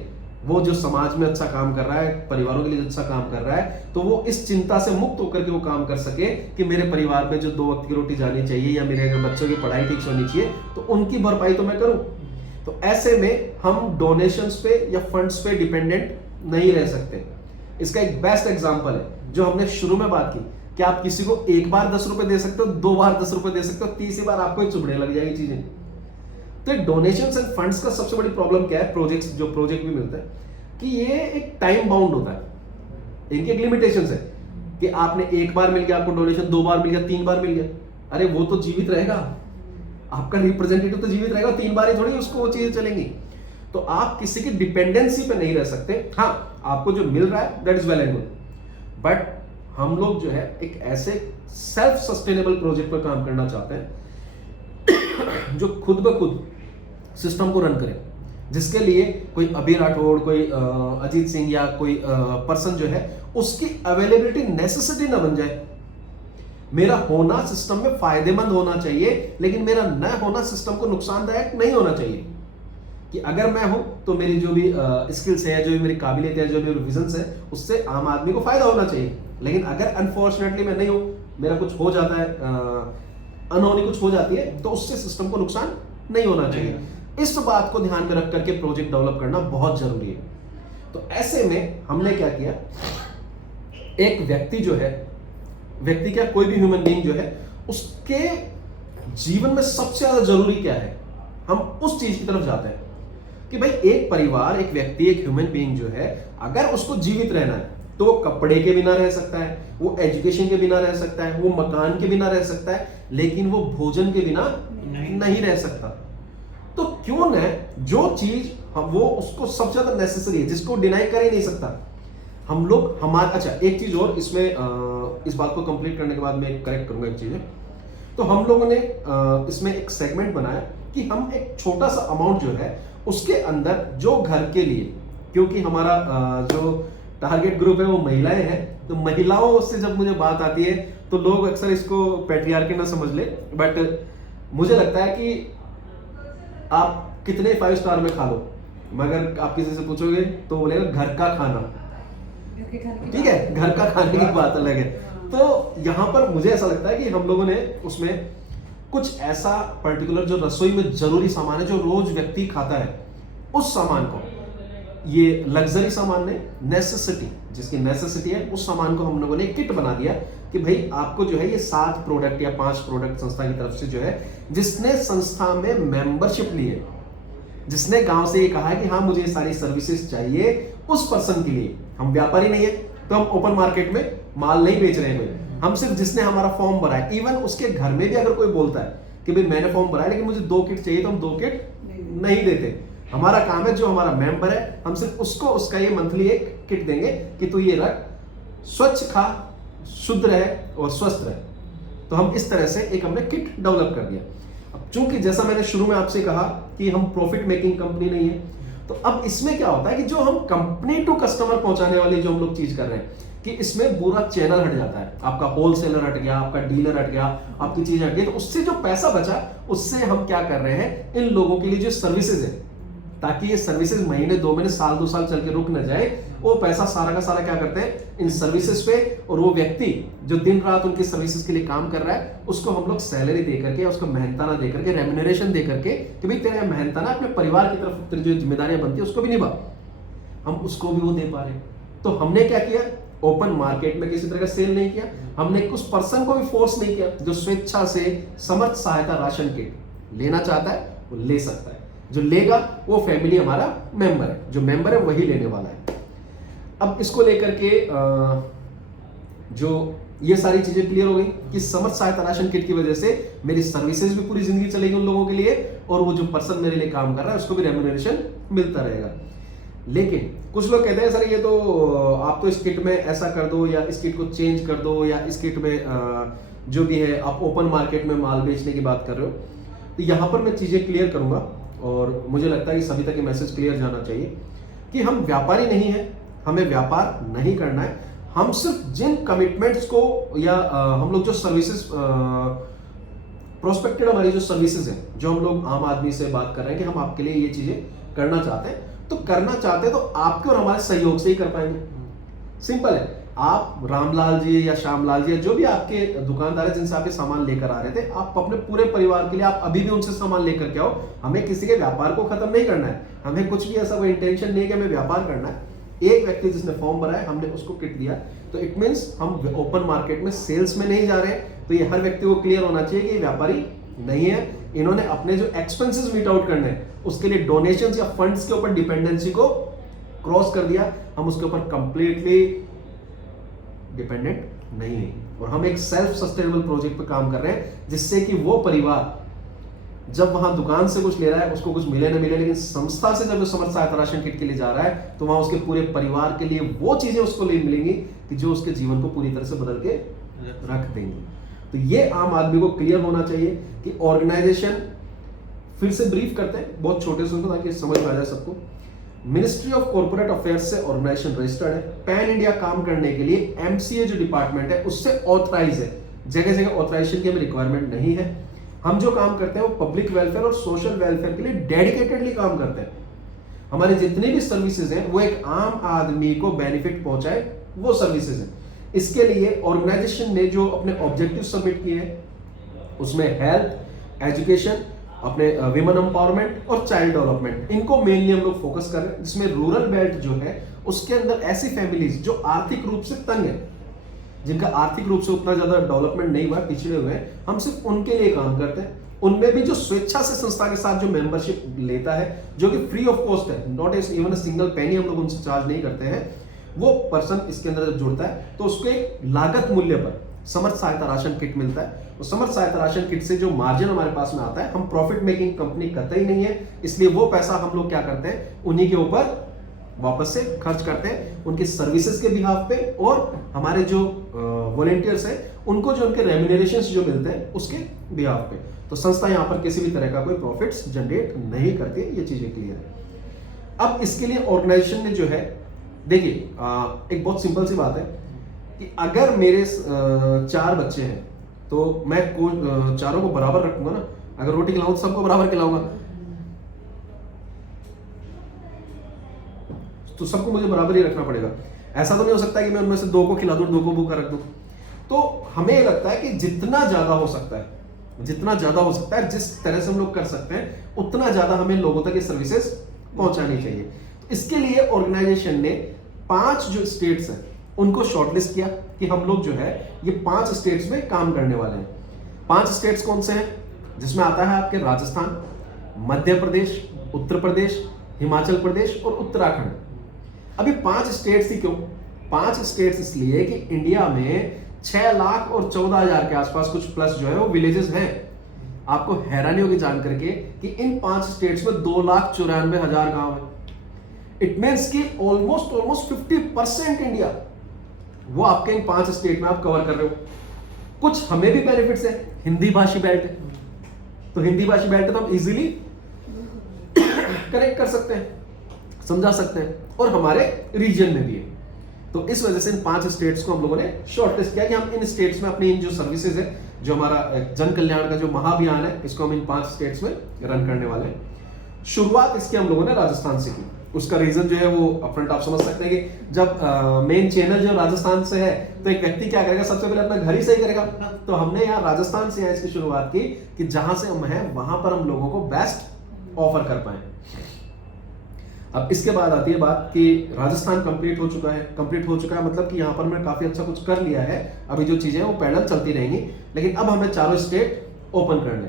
वो जो समाज में अच्छा काम कर रहा है, परिवारों के लिए अच्छा काम कर रहा है, तो वो इस चिंता से मुक्त होकर के वो काम कर सके कि मेरे परिवार में जो 2 वक्त की रोटी जानी चाहिए, या मेरे बच्चों की पढ़ाई ठीक से होनी चाहिए, तो उनकी भरपाई तो मैं करूं। तो ऐसे में हम डोनेशंस पे या फंड्स पे डिपेंडेंट नहीं रह सकते। इसका एक बेस्ट एग्जांपल है जो हमने शुरू में बात की कि आप किसी को एक बार 10 रुपए दे सकते हो, 2 बार 10 रुपए दे सकते हो, तीसरी बार आपको ही चुभने लग जाएगी चीजें। तो डोनेशंस एंड फंड्स का सबसे बड़ी प्रॉब्लम क्या है, प्रोजेक्ट भी मिलते हैं, कि ये एक टाइम बाउंड होता है, इनकी एक लिमिटेशंस है कि आपने एक बार मिल गया आपको डोनेशन, 2 बार मिल गया, 3 बार मिल गया, अरे वो तो जीवित रहेगा, आपका रिप्रेजेंटेटिव तो जीवित रहेगा, 3 बार ही थोड़ी उसको वो चीजें चलेंगी। तो आप किसी की डिपेंडेंसी पे नहीं रह सकते। हाँ, आपको जो मिल रहा है that is well and good, but हम लोग जो है एक ऐसे सेल्फ सस्टेनेबल प्रोजेक्ट पर काम करना चाहते हैं जो खुद ब खुद सिस्टम को रन करे। जिसके लिए कोई अभी राठौड़, कोई अजीत सिंह या कोई पर्सन जो है उसकी अवेलेबिलिटी नेसेसिटी ना बन जाए। मेरा होना सिस्टम में फायदेमंद होना चाहिए, लेकिन मेरा न होना सिस्टम को नुकसानदायक नहीं होना चाहिए। कि अगर मैं हूं तो मेरी जो भी स्किल्स है, जो भी मेरी काबिलियत है, जो भी मेरे विजन्स है, उससे आम आदमी को फायदा होना चाहिए। लेकिन अगर अनफॉर्चुनेटली मैं नहीं हूं, मेरा कुछ हो जाता है, अनहोनी कुछ हो जाती है, तो उससे सिस्टम को नुकसान नहीं होना चाहिए। इस बात को ध्यान में रख करके प्रोजेक्ट डेवलप करना बहुत जरूरी है। तो ऐसे में हमने क्या किया, एक व्यक्ति जो है, व्यक्ति क्या, कोई भी ह्यूमन बीइंग जो है, उसके जीवन में सबसे ज्यादा जरूरी क्या है, हम उस चीज की तरफ जाते हैं कि भाई एक परिवार, एक व्यक्ति, एक ह्यूमन बीइंग जो है, अगर उसको जीवित रहना है तो वो कपड़े के बिना रह सकता है, वो एजुकेशन के बिना रह सकता है, वो मकान के बिना रह सकता है, लेकिन वो भोजन के बिना नहीं रह सकता। तो क्यों न जो चीज वो उसको सबसे ज्यादा नेसेसरी है, जिसको डिनाई कर ही नहीं सकता, हम लोग हमारा, अच्छा एक चीज और इसमें, इस बात को कंप्लीट करने के बाद मैं करेक्ट करूंगा एक चीज है। तो हम लोगों ने इसमें एक सेगमेंट बनाया कि हम एक छोटा सा अमाउंट जो है उसके अंदर जो घर के लिए, क्योंकि हमारा जो टारगेट ग्रुप है वो महिलाएं हैं, तो महिलाओं से जब मुझे बात आती है तो लोग अक्सर इसको पैट्रियार्की ना समझ ले, बट मुझे लगता है कि आप कितने 5 स्टार में खा लो, मगर आप किसी से पूछोगे तो बोलेगा घर का खाना, ठीक है, घर का खाने की बात अलग है। तो यहाँ पर मुझे ऐसा लगता है कि हम लोगों ने उसमें कुछ ऐसा पर्टिकुलर जो रसोई में जरूरी सामान है, जो रोज व्यक्ति खाता है, उस सामान को, ये लग्जरी सामान नहीं, नेसेसिटी, जिसकी नेसेसिटी है, उस सामान को हम लोगों ने किट बना दिया कि भाई आपको जो है ये 7 प्रोडक्ट या 5 प्रोडक्ट संस्था की तरफ से जो है, जिसने संस्था में मेंबरशिप ली है, जिसने गांव से ये कहा है कि हाँ मुझे ये सारी सर्विसेज चाहिए, उस पर्सन के लिए, हम व्यापारी नहीं है तो हम ओपन मार्केट में माल नहीं बेच रहे हैं, हम सिर्फ जिसने हमारा फॉर्म भरा है, इवन उसके घर में भी अगर कोई बोलता है कि भाई मैंने फॉर्म भरा है लेकिन मुझे 2 किट चाहिए, तो हम 2 किट नहीं देते। हमारा काम है, जो हमारा मेंबर है, हम सिर्फ उसको उसका ये मंथली एक किट देंगे कि तू ये रख, स्वच्छ खा, शुद्ध रहे और स्वस्थ रहे। तो हम इस तरह से एक हमने किट डेवलप कर दिया। अब चूंकि जैसा मैंने शुरू में आपसे कहा कि हम प्रॉफिट मेकिंग कंपनी नहीं है, तो अब इसमें क्या होता है कि जो हम कंपनी टू कस्टमर पहुंचाने वाली जो हम लोग चीज कर रहे हैं, कि इसमें पूरा चैनल हट जाता है, आपका होलसेलर हट गया, आपका डीलर हट गया, आपकी चीज हट गई, तो उससे जो पैसा बचा उससे हम क्या कर रहे हैं, इन लोगों के लिए जो सर्विसेज है, ताकि ये सर्विसेज महीने 2 महीने साल 2 साल चल के रुक न जाए, वो पैसा सारा का सारा क्या करते हैं इन सर्विसेज पे, और वो व्यक्ति जो दिन रात उनकी सर्विसेज के लिए काम कर रहा है, उसको हम लोग सैलरी दे करके, उसको मेहनताना दे करके, रेम्यूनरेशन दे करके कि भाई तेरे मेहनताना अपने परिवार की तरफ तेरी जो जिम्मेदारियां बनती है उसको भी निभा, हम उसको भी वो दे पा रहे हैं। तो हमने क्या किया, ओपन मार्केट में किसी तरह का सेल नहीं किया, हमने उस पर्सन को भी फोर्स नहीं किया, जो स्वेच्छा से समर्थ सहायता राशन किट लेना चाहता है वो ले सकता है, जो लेगा वो फैमिली हमारा मेंबर है, जो मेंबर है वही लेने वाला है। अब इसको लेकर के जो ये सारी चीजें क्लियर हो गई कि समर्थ सहायता राशन किट की वजह से मेरी सर्विसेज भी पूरी जिंदगी चलेगी उन लोगों के लिए, और वो जो पर्सन मेरे लिए काम कर रहा है उसको भी रेम्यूनरेशन मिलता रहेगा। लेकिन कुछ लोग कहते हैं सर ये तो आप तो इस किट में ऐसा कर दो, या इस किट को चेंज कर दो, या इस किट में जो भी है आप ओपन मार्केट में माल बेचने की बात कर रहे हो। तो यहाँ पर मैं चीजें क्लियर करूंगा, और मुझे लगता है कि सभी तक ये मैसेज क्लियर जाना चाहिए कि हम व्यापारी नहीं है, हमें व्यापार नहीं करना है, हम सिर्फ जिन कमिटमेंट्स को या हम लोग जो सर्विसेज प्रोस्पेक्टेड हमारी जो सर्विसेज है, जो हम लोग आम आदमी से बात कर रहे हैं कि हम आपके लिए ये चीजें करना चाहते हैं, तो करना चाहते हैं तो आपके और हमारे सहयोग से ही कर पाएंगे। सिंपल है, आप रामलाल जी या श्यामलाल जी या जो भी आपके दुकानदार है जिनसे आप ये सामान लेकर आ रहे थे, आप अपने पूरे परिवार के लिए आप अभी भी उनसे सामान लेकर के आओ। हमें किसी के व्यापार को खत्म नहीं करना है, हमें कुछ भी ऐसा कोई इंटेंशन नहीं है कि हमें व्यापार करना है। एक व्यक्ति जिसने फॉर्म भरा है, हमने उसको किट दिया, तो इट मींस हम ओपन मार्केट में सेल्स में नहीं जा रहे हैं। तो ये हर व्यक्ति को क्लियर होना चाहिए कि ये व्यापारी नहीं है, इन्होंने अपने जो एक्सपेंसेस मीट आउट करने हैं उसके लिए डोनेशंस या फंड्स के ऊपर डिपेंडेंसी को क्रॉस कर दिया, हम उसके ऊपर कंप्लीटली डिपेंडेंट नहीं है, और हम एक सेल्फ सस्टेनेबल प्रोजेक्ट पे काम कर रहे हैं, जिससे कि वो परिवार जब वहां दुकान से कुछ ले रहा है उसको कुछ मिले ना मिले, लेकिन संस्था से जब समर्थ सहायता राशन किट के लिए जा रहा है तो वहां उसके पूरे परिवार के लिए वो चीजें उसको ले मिलेंगी कि जो उसके जीवन को पूरी तरह से बदल के रख देंगी। तो ये आम आदमी को क्लियर होना चाहिए कि ऑर्गेनाइजेशन फिर से ब्रीफ करते हैं बहुत छोटे से उनको, ताकि समझ में आ जाए सबको। मिनिस्ट्री ऑफ कॉर्पोरेट अफेयर्स से ऑर्गेनाइजेशन रजिस्टर्ड है, पैन इंडिया काम करने के लिए एमसीए जो डिपार्टमेंट है उससे ऑथराइज है। जगह जगह ऑथराइजेशन की हमें रिक्वायरमेंट नहीं है। हम जो काम करते हैं वो पब्लिक वेलफेयर और सोशल वेलफेयर के लिए डेडिकेटेडली काम करते हैं। हमारी जितनी भी सर्विसेज हैं वो एक आम आदमी को बेनिफिट पहुंचाए, वो सर्विसेज हैं। इसके लिए ऑर्गेनाइजेशन ने जो अपने ऑब्जेक्टिव सबमिट किए हैं उसमें हेल्थ, एजुकेशन, अपने विमेन एम्पावरमेंट और चाइल्ड डेवलपमेंट, इनको मेनली हम लोग फोकस कर रहे हैं। जिसमें रूरल बेल्ट जो है उसके अंदर ऐसी फैमिलीज जो आर्थिक रूप से तंग है, जिनका आर्थिक रूप से उतना ज्यादा डेवलपमेंट नहीं हुआ, पिछड़े हुए हैं, हम सिर्फ उनके लिए काम करते हैं। उनमें भी जो स्वेच्छा से संस्था के साथ जो मेंबरशिप लेता है, जो कि फ्री ऑफ कॉस्ट है, नॉट इवन सिंगल पेनी हम लोग उनसे चार्ज नहीं करते हैं, वो पर्सन इसके अंदर जब जुड़ता है तो उसको एक लागत मूल्य पर समर्थ सहायता राशन किट मिलता है। और समर्थ सहायता राशन किट से जो मार्जिन हमारे पास में आता है, हम प्रॉफिट मेकिंग कंपनी करते ही नहीं है, इसलिए वो पैसा हम लोग क्या करते हैं, उन्हीं के ऊपर वापस से खर्च करते हैं, उनकी सर्विसेज के बिहाफ पे, और हमारे जो वॉलेंटियर्स हैं उनको जो उनके रेम्यूनरेशन जो मिलते हैं उसके बिहाफ पे। तो संस्था यहाँ पर किसी भी तरह का कोई प्रॉफिट्स जनरेट नहीं करती, ये चीजें क्लियर है। अब इसके लिए ऑर्गेनाइजेशन ने जो है, देखिए एक बहुत सिंपल सी बात है कि अगर मेरे 4 बच्चे हैं तो मैं चारों को बराबर रखूंगा ना। अगर रोटी खिलाऊं तो सबको बराबर खिलाऊंगा, तो सबको मुझे बराबर ही रखना पड़ेगा। ऐसा तो नहीं हो सकता कि मैं उनमें से 2 को खिला दूं, 2 को भूखा रख दूं। तो हमें लगता है कि जितना ज्यादा हो सकता है, जितना ज्यादा हो सकता है, जिस तरह से हम लोग कर सकते हैं, उतना ज्यादा हमें लोगों तक ये सर्विसेज पहुंचानी चाहिए। तो इसके लिए ऑर्गेनाइजेशन ने 5 जो स्टेट्स हैं उनको शॉर्टलिस्ट किया कि हम लोग जो है ये 5 स्टेट्स में काम करने वाले हैं। 5 स्टेट्स कौन से हैं? जिसमें आता है आपके राजस्थान, मध्य प्रदेश, उत्तर प्रदेश, हिमाचल प्रदेश और उत्तराखंड। अभी 5 स्टेट्स ही क्यों? 5 स्टेट्स इसलिए कि इंडिया में 6,14,000 के आसपास कुछ प्लस जो है वो विलेजेस हैं। आपको हैरानी होगी जान करके कि इन 5 स्टेट्स में 2,94,000 गांव हैं। इट मींस कि ऑलमोस्ट 50% इंडिया वो आपके इन 5 स्टेट में आप कवर कर रहे हो। कुछ हमें भी बेनिफिट्स है, हिंदी भाषी बेल्ट है, तो हिंदी भाषी बेल्ट तो हम इजीली कनेक्ट कर सकते हैं, समझा सकते हैं, और हमारे रीजन में भी है। तो इस वजह से इन 5 स्टेट्स को हम लोगों ने शॉर्टलिस्ट किया कि हम इन स्टेट्स में अपनी इन जो सर्विसेज है, जो हमारा जन कल्याण का जो महाअभियान है, इसको हम इन 5 स्टेट्स में रन करने वाले हैं। शुरुआत इसकी हम लोगों ने राजस्थान से की। उसका रीजन जो है वो अपफ्रंट आप समझ सकते हैं कि जब मेन चैनल जो राजस्थान से है तो एक व्यक्ति क्या करेगा, सबसे पहले अपना घर ही सही करेगा। तो हमने यहाँ राजस्थान से इसकी शुरुआत की कि जहां से हम हैं वहां पर हम लोगों को बेस्ट ऑफर कर पाए। अब इसके बाद आती है बात कि राजस्थान कंप्लीट हो चुका है मतलब कि यहाँ पर मैंने काफी अच्छा कुछ कर लिया है। अभी जो चीजें हैं वो पैरेलल चलती रहेंगी, लेकिन अब हमें चारों स्टेट ओपन करने।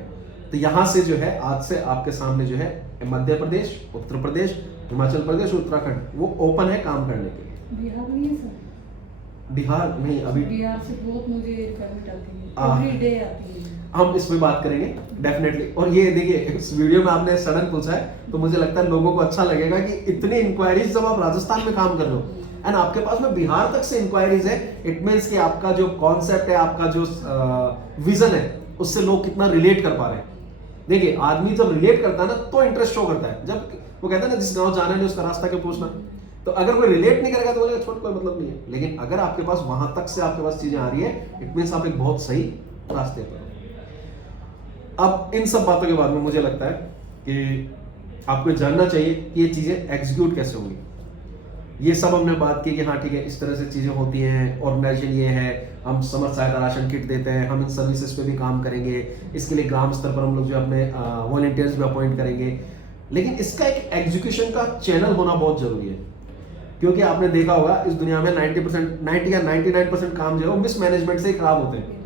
तो यहाँ से जो है आज से आपके सामने जो है मध्य प्रदेश, उत्तर प्रदेश, हिमाचल प्रदेश, उत्तराखंड वो ओपन है काम करने के लिए। बिहार नहीं है सर? बिहार नहीं, अभी बिहार से बहुत मुझे रिक्वायरमेंट आती है, एवरी डे आती है। हम इस पे बात करेंगे डेफिनेटली। और ये देखिए इस वीडियो में आपने सडन पूछा है तो मुझे लगता है लोगों को अच्छा लगेगा कि इतनी इंक्वायरीज जब आप राजस्थान में काम कर रहे हो एंड आपके पास में बिहार तक से इंक्वायरीज है, इट मींस कि आपका जो कॉन्सेप्ट है, आपका जो विजन है, उससे लोग कितना रिलेट कर पा रहे हैं। देखिए आदमी जब रिलेट करता है ना तो इंटरेस्ट शो करता है। जब वो कहता है ना जिस गांव जाना है उसका रास्ता क्यों पूछना, तो अगर कोई रिलेट नहीं करेगा तो बोलेगा छोड़ कोई मतलब नहीं है। लेकिन अगर आपके पास वहां तक से आपके पास चीजें आ रही है, इट मींस आप एक बहुत सही रास्ते पर। अब इन सब बातों के बाद में मुझे लगता है कि आपको जानना चाहिए कि ये चीजें एग्जीक्यूट कैसे होंगी। ये सब हमने बात की कि हाँ ठीक है इस तरह से चीजें होती हैं, ऑर्गेनाइजेशन ये है, हम समर्थ सहायता राशन किट देते हैं, हम इन सर्विसेज पे भी काम करेंगे, इसके लिए ग्राम स्तर पर हम लोग जो अपने वॉलंटियर्स भी अपॉइंट करेंगे। लेकिन इसका एक एग्जीक्यूशन का चैनल होना बहुत जरूरी है, क्योंकि आपने देखा होगा इस दुनिया में 90 या 99% काम जो है वो मिसमैनेजमेंट से ही खराब होते हैं।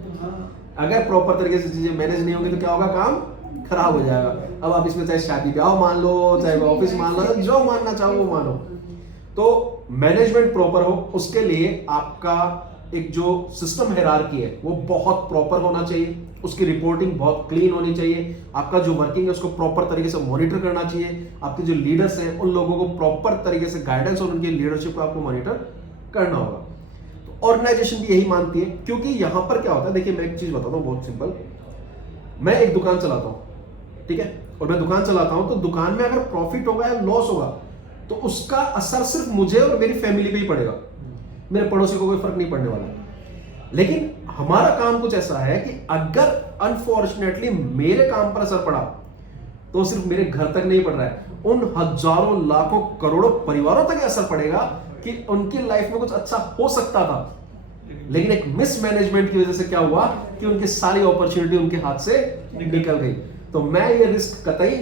अगर प्रॉपर तरीके से चीजें मैनेज नहीं होंगी तो क्या होगा, काम खराब हो जाएगा। अब आप इसमें चाहे शादी ब्याह मान लो, चाहे ऑफिस मान लो, जो मानना चाहो वो मानो। तो मैनेजमेंट प्रॉपर हो, उसके लिए आपका एक जो सिस्टम हायरार्की है वो बहुत प्रॉपर होना चाहिए, उसकी रिपोर्टिंग बहुत क्लीन होनी चाहिए, आपका जो वर्किंग है उसको प्रॉपर तरीके से मॉनिटर करना चाहिए, आपके जो लीडर्स हैं उन लोगों को प्रॉपर तरीके से गाइडेंस और उनकी लीडरशिप को आपको मॉनिटर करना होगा। तो ऑर्गेनाइजेशन भी यही मानती है, क्योंकि यहां पर क्या होता है, देखिए मैं एक चीज बताता हूँ बहुत सिंपल। मैं एक दुकान चलाता हूँ, ठीक है, और मैं दुकान चलाता हूं, तो दुकान में अगर प्रॉफिट होगा या लॉस होगा तो उसका असर सिर्फ मुझे और मेरी फैमिली पे ही पड़ेगा, मेरे पड़ोसी को कोई फर्क नहीं पड़ने वाला। लेकिन हमारा काम कुछ ऐसा है कि अगर अनफॉर्चुनेटली मेरे काम पर असर पड़ा तो सिर्फ मेरे घर तक नहीं पड़ रहा है, उन हजारों लाखों करोड़ों परिवारों तक असर पड़ेगा कि उनकी लाइफ में कुछ अच्छा हो सकता था, लेकिन एक मिसमैनेजमेंट की वजह से क्या हुआ कि उनकी सारी अपॉर्चुनिटी उनके हाथ से निकल गई। तो मैं ये रिस्क कतई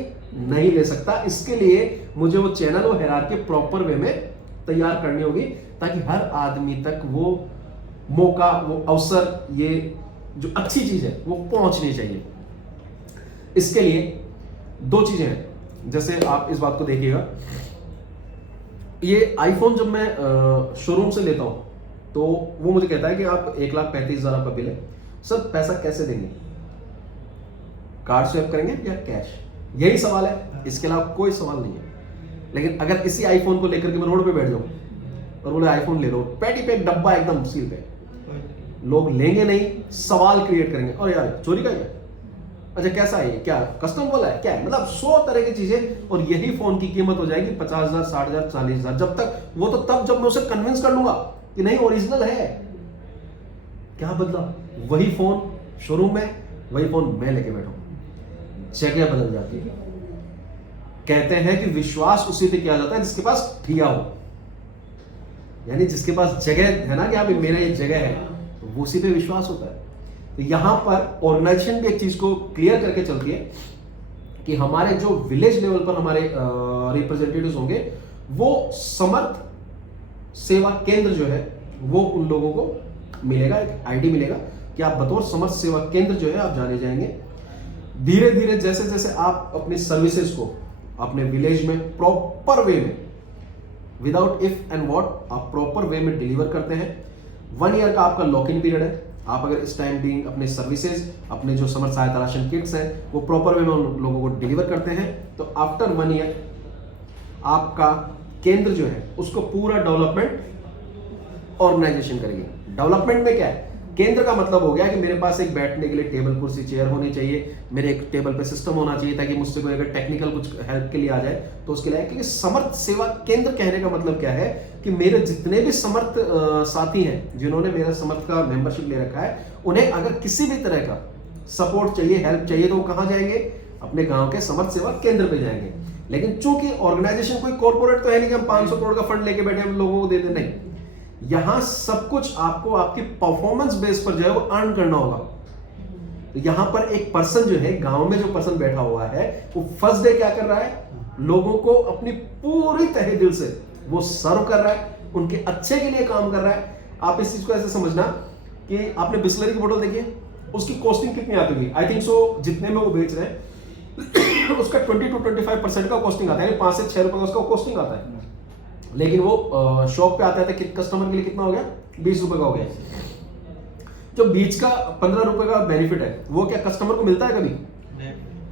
नहीं ले सकता। इसके लिए मुझे वो चैनल, वो हायरार्की प्रॉपर वे में तैयार करनी होगी, ताकि हर आदमी तक वो मौका, वो अवसर, ये जो अच्छी चीज है वो पहुंचनी चाहिए। इसके लिए दो चीजें हैं, जैसे आप इस बात को देखिएगा, ये आईफोन जब मैं शोरूम से लेता हूं तो वो मुझे कहता है कि आप 1,35,000 आपका बिल है, सर पैसा कैसे देंगे, कार्ड स्वैप करेंगे या कैश? यही सवाल है, इसके अलावा कोई सवाल नहीं है। लेकिन अगर इसी आईफोन को लेकर के मैं रोड पे बैठ जाऊं और बोले आईफोन ले लो, पैटी पे एक डब्बा एकदम सील पे, लोग लेंगे नहीं, सवाल क्रिएट करेंगे, और यार चोरी का क्या, अच्छा कैसा है, क्या कस्टम वाला है, क्या है, मतलब 100 तरह की चीजें। और यही फोन की कीमत हो जाएगी 50,000, 60,000, 40,000, जब तक वो तो तब जब मैं उसे कन्विंस कर लूंगा कि नहीं ओरिजिनल है। क्या बदला? वही फोन शोरूम में, वही फोन मैं लेके बैठा हूं, जगह बदल जाती है। कहते हैं कि विश्वास उसी पे किया जाता है जिसके पास ठिया हो, यानी जिसके पास जगह है ना कि आप मेरा ये जगह है, तो वो उसी पे विश्वास होता है। तो यहां पर ऑर्गेनाइजेशन भी एक चीज को क्लियर करके चलती है कि हमारे जो विलेज लेवल पर हमारे रिप्रेजेंटेटिव्स होंगे, वो समर्थ सेवा केंद्र जो है वो उन लोगों को मिलेगा, एक आईडी मिलेगा कि आप बतौर समर्थ सेवा केंद्र जो है आप जाने जाएंगे। धीरे धीरे जैसे जैसे आप अपनी सर्विसेज को अपने विलेज में प्रॉपर वे में, विदाउट इफ एंड व्हाट, आप प्रॉपर वे में डिलीवर करते हैं। 1 ईयर का आपका लॉक इन पीरियड है। आप अगर इस टाइम बीइंग अपने सर्विसेज, अपने जो समर्थ सहायता राशन किट्स हैं वो प्रॉपर वे में उन लोगों को डिलीवर करते हैं, तो आफ्टर 1 ईयर आपका केंद्र जो है उसको पूरा डेवलपमेंट ऑर्गेनाइजेशन करेगी। डेवलपमेंट में क्या है, केंद्र का मतलब हो गया कि मेरे पास एक बैठने के लिए टेबल, कुर्सी, चेयर होनी चाहिए, मेरे एक टेबल पे सिस्टम होना चाहिए ताकि मुझसे कोई अगर टेक्निकल कुछ हेल्प के लिए आ जाए तो उसके लिए। क्योंकि समर्थ सेवा केंद्र कहने का मतलब क्या है कि मेरे जितने भी समर्थ साथी हैं जिन्होंने मेरा समर्थ का मेंबरशिप ले रखा है, उन्हें अगर किसी भी तरह का सपोर्ट चाहिए, हेल्प चाहिए, तो वो कहाँ जाएंगे? अपने गांव के समर्थ सेवा केंद्र पे जाएंगे। लेकिन चूंकि ऑर्गेनाइजेशन कोई कॉर्पोरेट तो है नहीं कि हम 500 करोड़ का फंड लेके बैठे हम लोगों को दे दें, नहीं। यहां सब कुछ आपको आपकी परफॉर्मेंस बेस पर जो है वो अर्न करना होगा। तो यहां पर एक पर्सन जो है, गांव में जो पर्सन बैठा हुआ है, वो फर्स्ट डे क्या कर रहा है? लोगों को अपनी पूरी तहे दिल से वो सर्व कर रहा है, उनके अच्छे के लिए काम कर रहा है। आप इस चीज को ऐसे समझना कि आपने बिस्लरी की बोतल देखी है, उसकी कॉस्टिंग कितनी आती होगी? आई थिंक सो जितने में वो बेच रहे हैं उसका 20 to 25% का कॉस्टिंग आता है, 5 से 6 रुपए का उसका कॉस्टिंग आता है। लेकिन वो शॉप पे आता है तो कस्टमर के लिए कितना हो गया? 20 रुपए का हो गया। जो बीच का 15 रुपए का बेनिफिट है वो क्या कस्टमर को मिलता है कभी?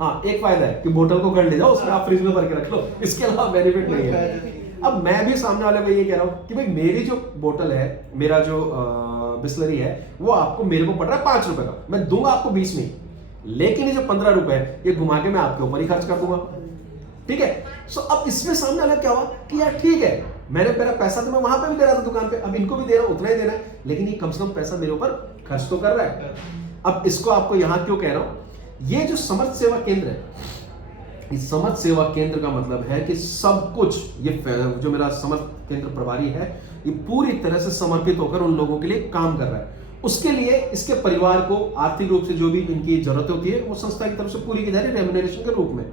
हाँ, एक फायदा है कि बोतल को घर ले जाओ, उसमें आप फ्रिज में भर के रख लो, इसके अलावा बेनिफिट नहीं है। अब मैं भी सामने वाले को ये कह रहा हूँ कि भाई मेरी जो बोतल है, मेरा जो बिस्लरी है, वो आपको मेरे को पड़ रहा है 5 रुपए का, मैं दूंगा आपको 20 में, लेकिन ये जो 15 रुपए है ये घुमा के मैं आपके ऊपर ही खर्च कर दूंगा। ठीक है। सो अब इसमें सामने वाला क्या हुआ कि यार ठीक है, मैंने मेरा पैसा तो मैं वहां पे भी दे रहा था दुकान पे, अब इनको भी दे रहा हूं, उतना ही देना है, लेकिन ये कम से कम पैसा मेरे ऊपर खर्च तो कर रहा है। अब इसको आपको यहां क्यों कह रहा हूं? ये जो समर्थ सेवा केंद्र है, इस समर्थ सेवा केंद्र का मतलब है कि सब कुछ, ये जो मेरा समर्थ केंद्र प्रभारी है, ये पूरी तरह से समर्पित होकर उन लोगों के लिए काम कर रहा है। उसके लिए इसके परिवार को आर्थिक रूप से जो भी इनकी जरूरत होती है वो संस्था की तरफ से पूरी की जा रही है रेम्युनरेशन के रूप में।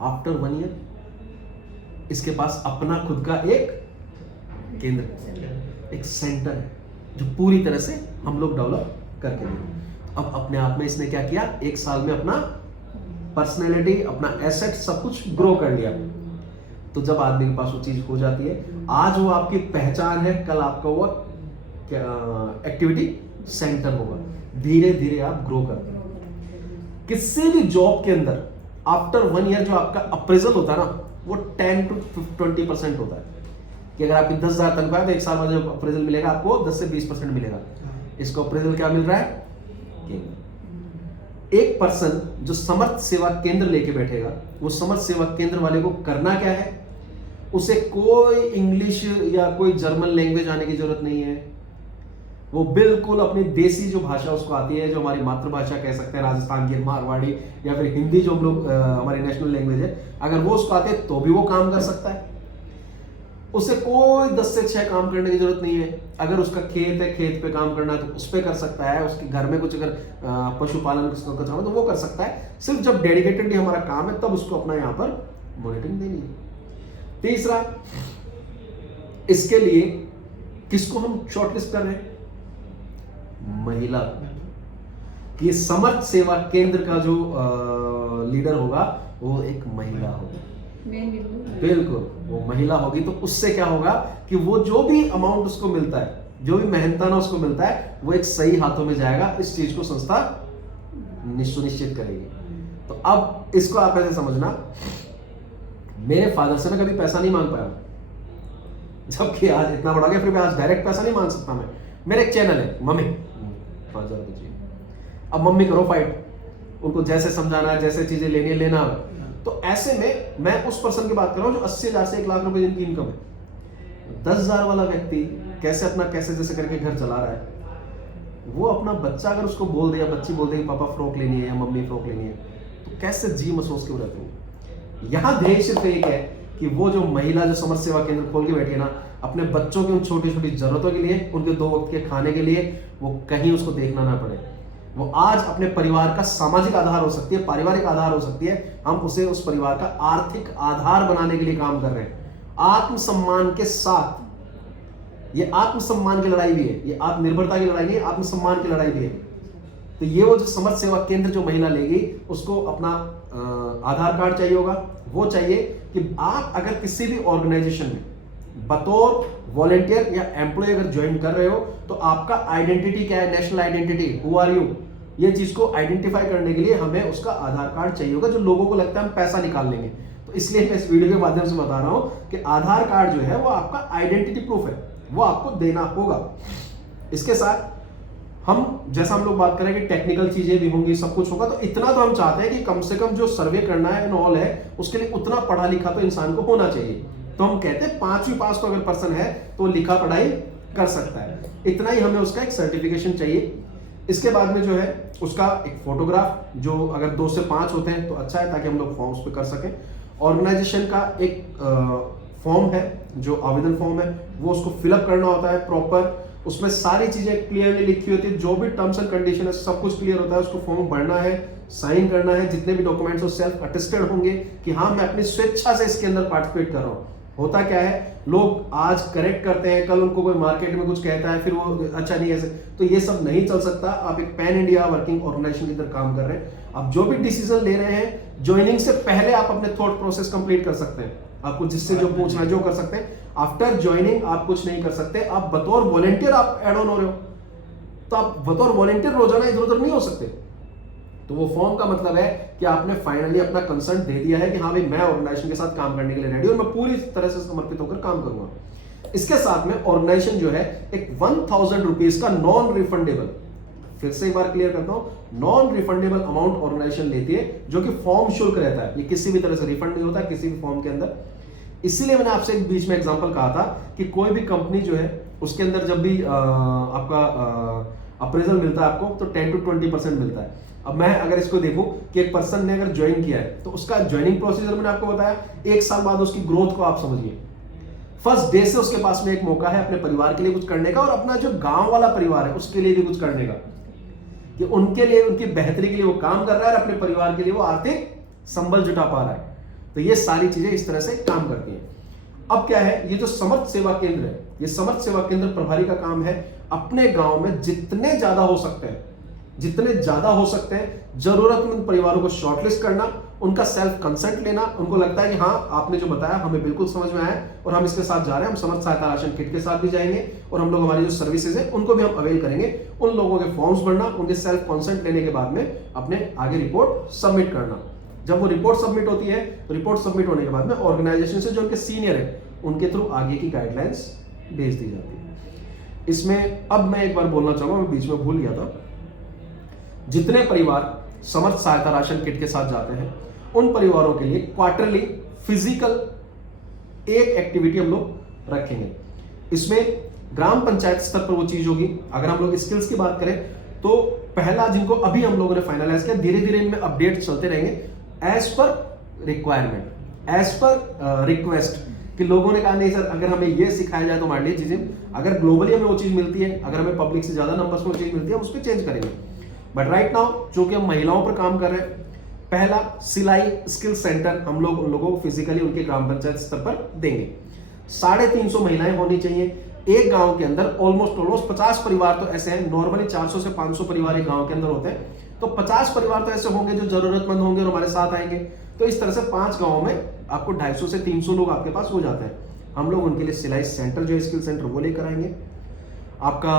आफ्टर 1 ईयर इसके पास अपना खुद का एक केंद्र, एक सेंटर है जो पूरी तरह से हम लोग डेवलप करके देंगे। अब अपने आप में इसने क्या किया? 1 साल में अपना पर्सनैलिटी, अपना एसेट सब कुछ ग्रो कर लिया। तो जब आदमी के पास वो चीज हो जाती है, आज वो आपकी पहचान है, कल आपका वो एक्टिविटी सेंटर होगा। धीरे धीरे आप ग्रो करते हैं। किसी भी जॉब के अंदर आफ्टर 1 ईयर जो आपका अप्रेजल होता है ना, वो 10 to 20% होता है कि अगर आपकी 10,000 तनख्वाह है तो 1 साल बाद जब अप्रेजल मिलेगा आपको 10 से 20% मिलेगा। इसको अप्रेजल क्या मिल रहा है? एक पर्सन जो समर्थ सेवा केंद्र लेके बैठेगा, वो समर्थ सेवा केंद्र वाले को करना क्या है, उसे कोई इंग्लिश या कोई जर्मन लैंग्वेज आने की जरूरत नहीं है। वो बिल्कुल अपनी देसी जो भाषा उसको आती है, जो हमारी मातृभाषा कह सकते हैं, राजस्थान की मारवाड़ी या फिर हिंदी जो हम लोग हमारी नेशनल लैंग्वेज है, अगर वो उसको आती है तो भी वो काम कर सकता है। उसे कोई 10 से 6 काम करने की जरूरत नहीं है। अगर उसका खेत है, खेत पे काम करना है तो उस पे कर सकता है। उसके घर में कुछ अगर पशुपालन करना है तो वो कर सकता है। सिर्फ जब डेडिकेटेडली हमारा काम है तब उसको अपना यहाँ पर मॉनिटरिंग देनी है। तीसरा, इसके लिए किसको हम शॉर्टलिस्ट कर रहे हैं? महिला। कि समर्थ सेवा केंद्र का जो लीडर होगा वो एक महिला होगी। बिल्कुल, वो महिला होगी तो उससे क्या होगा कि वो जो भी अमाउंट उसको मिलता है, जो भी मेहनताना उसको मिलता है, वो एक सही हाथों में जाएगा। इस चीज को संस्था सुनिश्चित करेगी। तो अब इसको आप ऐसे समझना, मेरे फादर से मैं कभी पैसा नहीं मांग पाया, जबकि आज इतना बड़ा गया, फिर भी आज डायरेक्ट पैसा नहीं मांग सकता मैं। मेरे एक चैनल है, मम्मी 5000 रुपये चाहिए। अब मम्मी करो फाइट, उनको जैसे समझाना है, जैसे चीजें लेनी है लेना है। तो ऐसे में मैं उस पर्सन की बात कर रहा हूं जो 80,000 से 1 लाख रुपए जिनकी इनकम है। 10,000 वाला व्यक्ति कैसे अपना कैसे जैसे करके घर चला रहा है। वो अपना बच्चा अगर उसको बोल दे या बच्ची बोल दे कि पापा फ्रॉक लेनी है या मम्मी फ्रॉक लेनी है, तो कैसे जी महसूस के रहते हैं। यहाँ ध्येय सिर्फ एक है कि वो जो महिला जो समर्थ सेवा केंद्र खोल के बैठी है ना, अपने बच्चों की उन छोटी छोटी जरूरतों के लिए, उनके 2 वक्त के खाने के लिए, वो कहीं उसको देखना ना पड़े। वो आज अपने परिवार का सामाजिक आधार हो सकती है, पारिवारिक आधार हो सकती है। हम उसे उस परिवार का आर्थिक आधार बनाने के लिए काम कर रहे हैं, आत्मसम्मान के साथ। ये आत्मसम्मान की लड़ाई भी है, ये आत्मनिर्भरता की लड़ाई नहीं है, आत्मसम्मान की लड़ाई भी है। तो ये वो जो समर्थ सेवा केंद्र जो महिला लेगी, उसको अपना आधार कार्ड चाहिए होगा। वो चाहिए कि आप अगर किसी भी ऑर्गेनाइजेशन में बतौर वॉलंटियर या एम्प्लॉय अगर ज्वाइन कर रहे हो, तो आपका आइडेंटिटी क्या है, national identity, who are you, ये चीज को आइडेंटिफाई करने के लिए हमें उसका आधार कार्ड चाहिए होगा, जो लोगों को लगता है हम पैसा निकाल लेंगे। तो इसलिए मैं इस वीडियो के माध्यम से बता रहा हूं कि आधार कार्ड जो है वो आपका आइडेंटिटी प्रूफ है, वो आपको देना होगा। इसके साथ हम जैसा हम लोग बात करें कि टेक्निकल चीजें भी होंगी, सब कुछ होगा, तो इतना तो हम चाहते हैं कि कम से कम जो सर्वे करना है एंड ऑल है, उसके लिए उतना पढ़ा लिखा तो इंसान को होना चाहिए। तो हम कहते हैं 5वीं पास तो अगर पर्सन है तो लिखा पढ़ाई कर सकता है, इतना ही हमें उसका एक सर्टिफिकेशन चाहिए। इसके बाद में जो है उसका एक फोटोग्राफ, जो अगर 2 से 5 होते हैं तो अच्छा है, ताकि हम लोग फॉर्म्स पे कर सकें। ऑर्गेनाइजेशन का एक फॉर्म है, जो आवेदन फॉर्म है, वो उसको फिलअप करना होता है प्रॉपर। उसमें सारी चीजें क्लियरली लिखी होती है, जो भी टर्म्स एंड कंडीशन है सब कुछ क्लियर होता है। उसको फॉर्म भरना है, साइन करना है, जितने भी डॉक्यूमेंट्स हो सेल्फ अटेस्टेड होंगे कि हाँ मैं अपनी स्वेच्छा से इसके अंदर पार्टिसिपेट कर रहा हूँ। होता क्या है, लोग आज करेक्ट करते हैं, कल उनको कोई मार्केट में कुछ कहता है, फिर वो अच्छा नहीं ऐसे, तो ये सब नहीं चल सकता। आप एक पैन इंडिया वर्किंग ऑर्गेनाइजेशन की तरह काम कर रहे हैं। आप जो भी डिसीजन ले रहे हैं, ज्वाइनिंग से पहले आप अपने थॉट प्रोसेस कंप्लीट कर सकते हैं। आपको जिससे जो पूछना है जो कर सकते हैं। आफ्टर ज्वाइनिंग आप कुछ नहीं कर सकते। आप बतौर वॉलंटियर आप एड ऑन हो रहे हो, तो आप बतौर वॉलंटियर रोजाना इधर उधर नहीं हो सकते। तो वो फॉर्म का मतलब है कि आपने फाइनली अपना कंसर्न दे दिया है कि हाँ भाई मैं ऑर्गेनाइजेशन के साथ काम करने के लिए रेडी हूं और मैं पूरी तरह से समर्पित होकर काम करूंगा। इसके साथ में ऑर्गेनाइजेशन जो है एक 1000 रुपीज का नॉन रिफंडेबल, फिर से एक बार क्लियर करता हूं, नॉन रिफंडेबल अमाउंट ऑर्गेनाइजेशन लेती है, जो कि फॉर्म शुल्क रहता है। ये किसी भी तरह से रिफंड नहीं होता किसी भी फॉर्म के अंदर। इसीलिए मैंने आपसे एक बीच में एग्जांपल कहा था कि कोई भी कंपनी जो है उसके अंदर जब भी आपका अप्रेजल मिलता है आपको, तो 10 to 20% मिलता है। अब मैं अगर इसको देखूं कि एक पर्सन ने अगर ज्वाइन किया है, तो उसका ज्वाइनिंग प्रोसीजर मैंने आपको बताया, 1 साल बाद उसकी ग्रोथ को आप समझिए। फर्स्ट डे से उसके पास में एक मौका है अपने परिवार के लिए कुछ करने का, और अपना जो गांव वाला परिवार है उसके लिए भी कुछ करने का, कि उनके लिए उनकी बेहतरी के लिए वो काम कर रहा है और अपने परिवार के लिए वो आर्थिक संबल जुटा पा रहा है। तो ये सारी चीजें इस तरह से काम करती हैं। अब क्या है, ये जो समर्थ सेवा केंद्र है, ये समर्थ सेवा केंद्र प्रभारी का काम है अपने गांव में जितने ज्यादा हो सकते हैं जरूरतमंद परिवारों को शॉर्टलिस्ट करना, उनका सेल्फ कंसेंट लेना। उनको लगता है कि हाँ आपने जो बताया हमें बिल्कुल समझ में आया और हम इसके साथ जा रहे हैं, हम समर्थ सहायता राशन किट के साथ भी जाएंगे और हम लोग हमारी जो सर्विसेज है उनको भी हम अवेल करेंगे। उन लोगों के फॉर्म्स भरना, उनके सेल्फ कंसेंट लेने के बाद में अपने आगे रिपोर्ट सबमिट करना। जब वो रिपोर्ट सबमिट होती है, तो रिपोर्ट सबमिट होने के बाद में ऑर्गेनाइजेशन से जो उनके सीनियर है उनके थ्रू आगे की गाइडलाइंस भेज दी जाती है। इसमें अब मैं एक बार बोलना चाहूंगा, मैं बीच में भूल गया था, जितने परिवार समर्थ सहायता राशन किट के साथ जाते हैं, उन परिवारों के लिए क्वार्टरली फिजिकल एक एक्टिविटी हम लोग रखेंगे। इसमें ग्राम पंचायत स्तर पर वो चीज होगी। अगर हम लोग स्किल्स की बात करें तो पहला जिनको अभी हम लोगों ने फाइनलाइज किया, धीरे धीरे इनमें अपडेट चलते रहेंगे as per requirement, as per request, कि लोगों ने कहा नहीं सर अगर हमें ये सिखाया जाए तो हमारे लिए चीजें, अगर ग्लोबली हमें वो चीज मिलती है, अगर हमें पब्लिक से ज्यादा नंबर्स में वो चीज मिलती है, हम उस पर चेंज करेंगे। बट राइट नाउ जो कि हम महिलाओं पर काम कर रहे हैं, पहला सिलाई स्किल सेंटर हम लोग उन लोगों को फिजिकली उनके ग्राम पंचायत स्तर पर देंगे। 350 महिलाएं होनी चाहिए एक गांव के अंदर। ऑलमोस्ट 50 परिवार तो ऐसे हैं, नॉर्मली 400 से 500 परिवार एक गांव के अंदर होते हैं, तो 50 परिवार तो ऐसे होंगे जो जरूरतमंद होंगे और हमारे साथ आएंगे। तो इस तरह से 5 गांवों में आपको 250 से 300 लोग आपके पास हो जाते हैं। हम लोग उनके लिए सिलाई सेंटर जो स्किल सेंटर वो लेकर आएंगे। आपका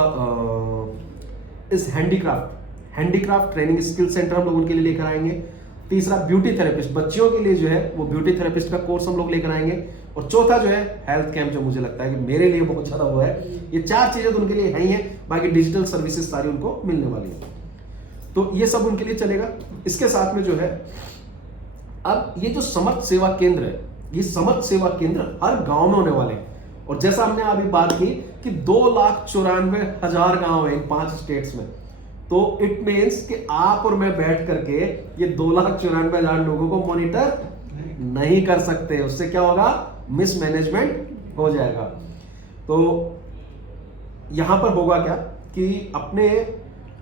इस हैंडीक्राफ्ट ट्रेनिंग स्किल सेंटर हम लोग उनके लिए लेकर आएंगे। तीसरा ब्यूटी थेरेपिस्ट, बच्चियों के लिए जो है वो ब्यूटी थेरेपिस्ट का कोर्स हम लोग लेकर आएंगे। और चौथा जो है हेल्थ कैंप, जो मुझे लगता है कि मेरे लिए बहुत ज्यादा वो है। ये 4 चीजें तो उनके लिए है ही है, बाकी डिजिटल सर्विसेज सारी उनको मिलने वाली है, तो ये सब उनके लिए चलेगा। इसके साथ में जो है अब ये जो समर्थ सेवा केंद्र है, ये समर्थ सेवा केंद्र हर गांव में होने वाले हैं। और जैसा हमने अभी बात की कि 2,94,000 गांव है इन 5 स्टेट्स में, तो इट मीन्स कि आप और मैं बैठ करके ये 2,94,000 लोगों को मॉनिटर नहीं कर सकते। उससे क्या होगा, मिसमैनेजमेंट हो जाएगा। तो यहां पर होगा क्या कि अपने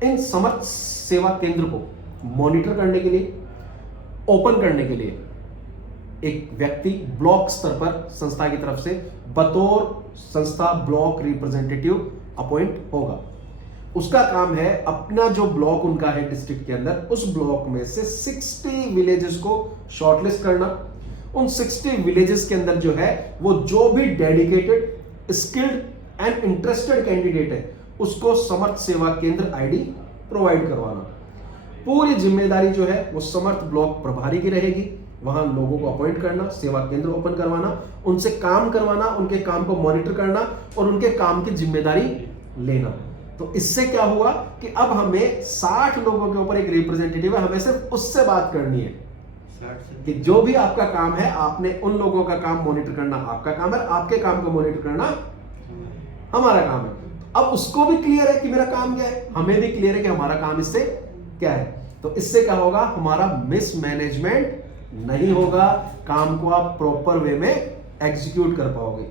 इन समर्थ सेवा केंद्र को मॉनिटर करने के लिए, ओपन करने के लिए एक व्यक्ति ब्लॉक स्तर पर संस्था की तरफ से बतौर संस्था ब्लॉक रिप्रेजेंटेटिव अपॉइंट होगा। उसका काम है अपना जो ब्लॉक उनका है डिस्ट्रिक्ट के अंदर, उस ब्लॉक में से 60 विलेजेस को शॉर्टलिस्ट करना। उन 60 विलेजेस के अंदर जो है वो जो भी dedicated, skilled and interested candidate है उसको समर्थ सेवा केंद्र आईडी प्रोवाइड करवाना। पूरी जिम्मेदारी जो है वो समर्थ ब्लॉक प्रभारी की रहेगी। वहां लोगों को अपॉइंट करना, सेवा केंद्र ओपन करवाना, उनसे काम करवाना, उनके काम को मॉनिटर करना और उनके काम की जिम्मेदारी लेना। तो इससे क्या हुआ कि अब हमें 60 लोगों के ऊपर एक रिप्रेजेंटेटिव है, हमें सिर्फ उससे बात करनी है कि जो भी आपका काम है, आपने उन लोगों का काम मॉनिटर करना आपका काम है, आपके काम को मॉनिटर करना हमारा काम है। अब उसको भी क्लियर है कि मेरा काम क्या है, हमें भी क्लियर है कि हमारा काम इससे क्या है। तो इससे क्या होगा, हमारा मिसमैनेजमेंट नहीं होगा, काम को आप प्रॉपर वे में एग्जीक्यूट कर पाओगे।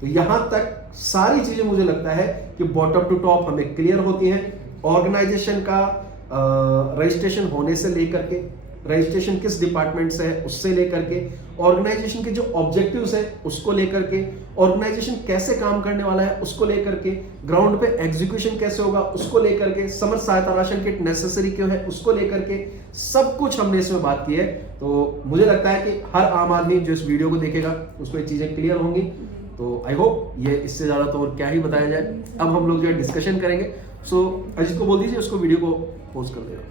तो यहां तक सारी चीजें मुझे लगता है कि बॉटम टू टॉप हमें क्लियर होती हैं। ऑर्गेनाइजेशन का रजिस्ट्रेशन होने से लेकर के, रजिस्ट्रेशन किस डिपार्टमेंट से है उससे लेकर के, ऑर्गेनाइजेशन के जो ऑब्जेक्टिव्स है उसको लेकर के, ऑर्गेनाइजेशन कैसे काम करने वाला है उसको लेकर के, ग्राउंड पे एग्जीक्यूशन कैसे होगा उसको लेकर के, समर्थ सहायता राशन किट नेसेसरी क्यों है उसको लेकर के, सब कुछ हमने इसमें बात की है। तो मुझे लगता है कि हर आम आदमी जो इस वीडियो को देखेगा उसको ये चीजें क्लियर होंगी। तो आई होप ये इससे ज्यादा तो और क्या ही बताया जाए। अब हम लोग जो है डिस्कशन करेंगे। सो अजित को बोल दीजिए उसको वीडियो को पोस्ट कर देगा।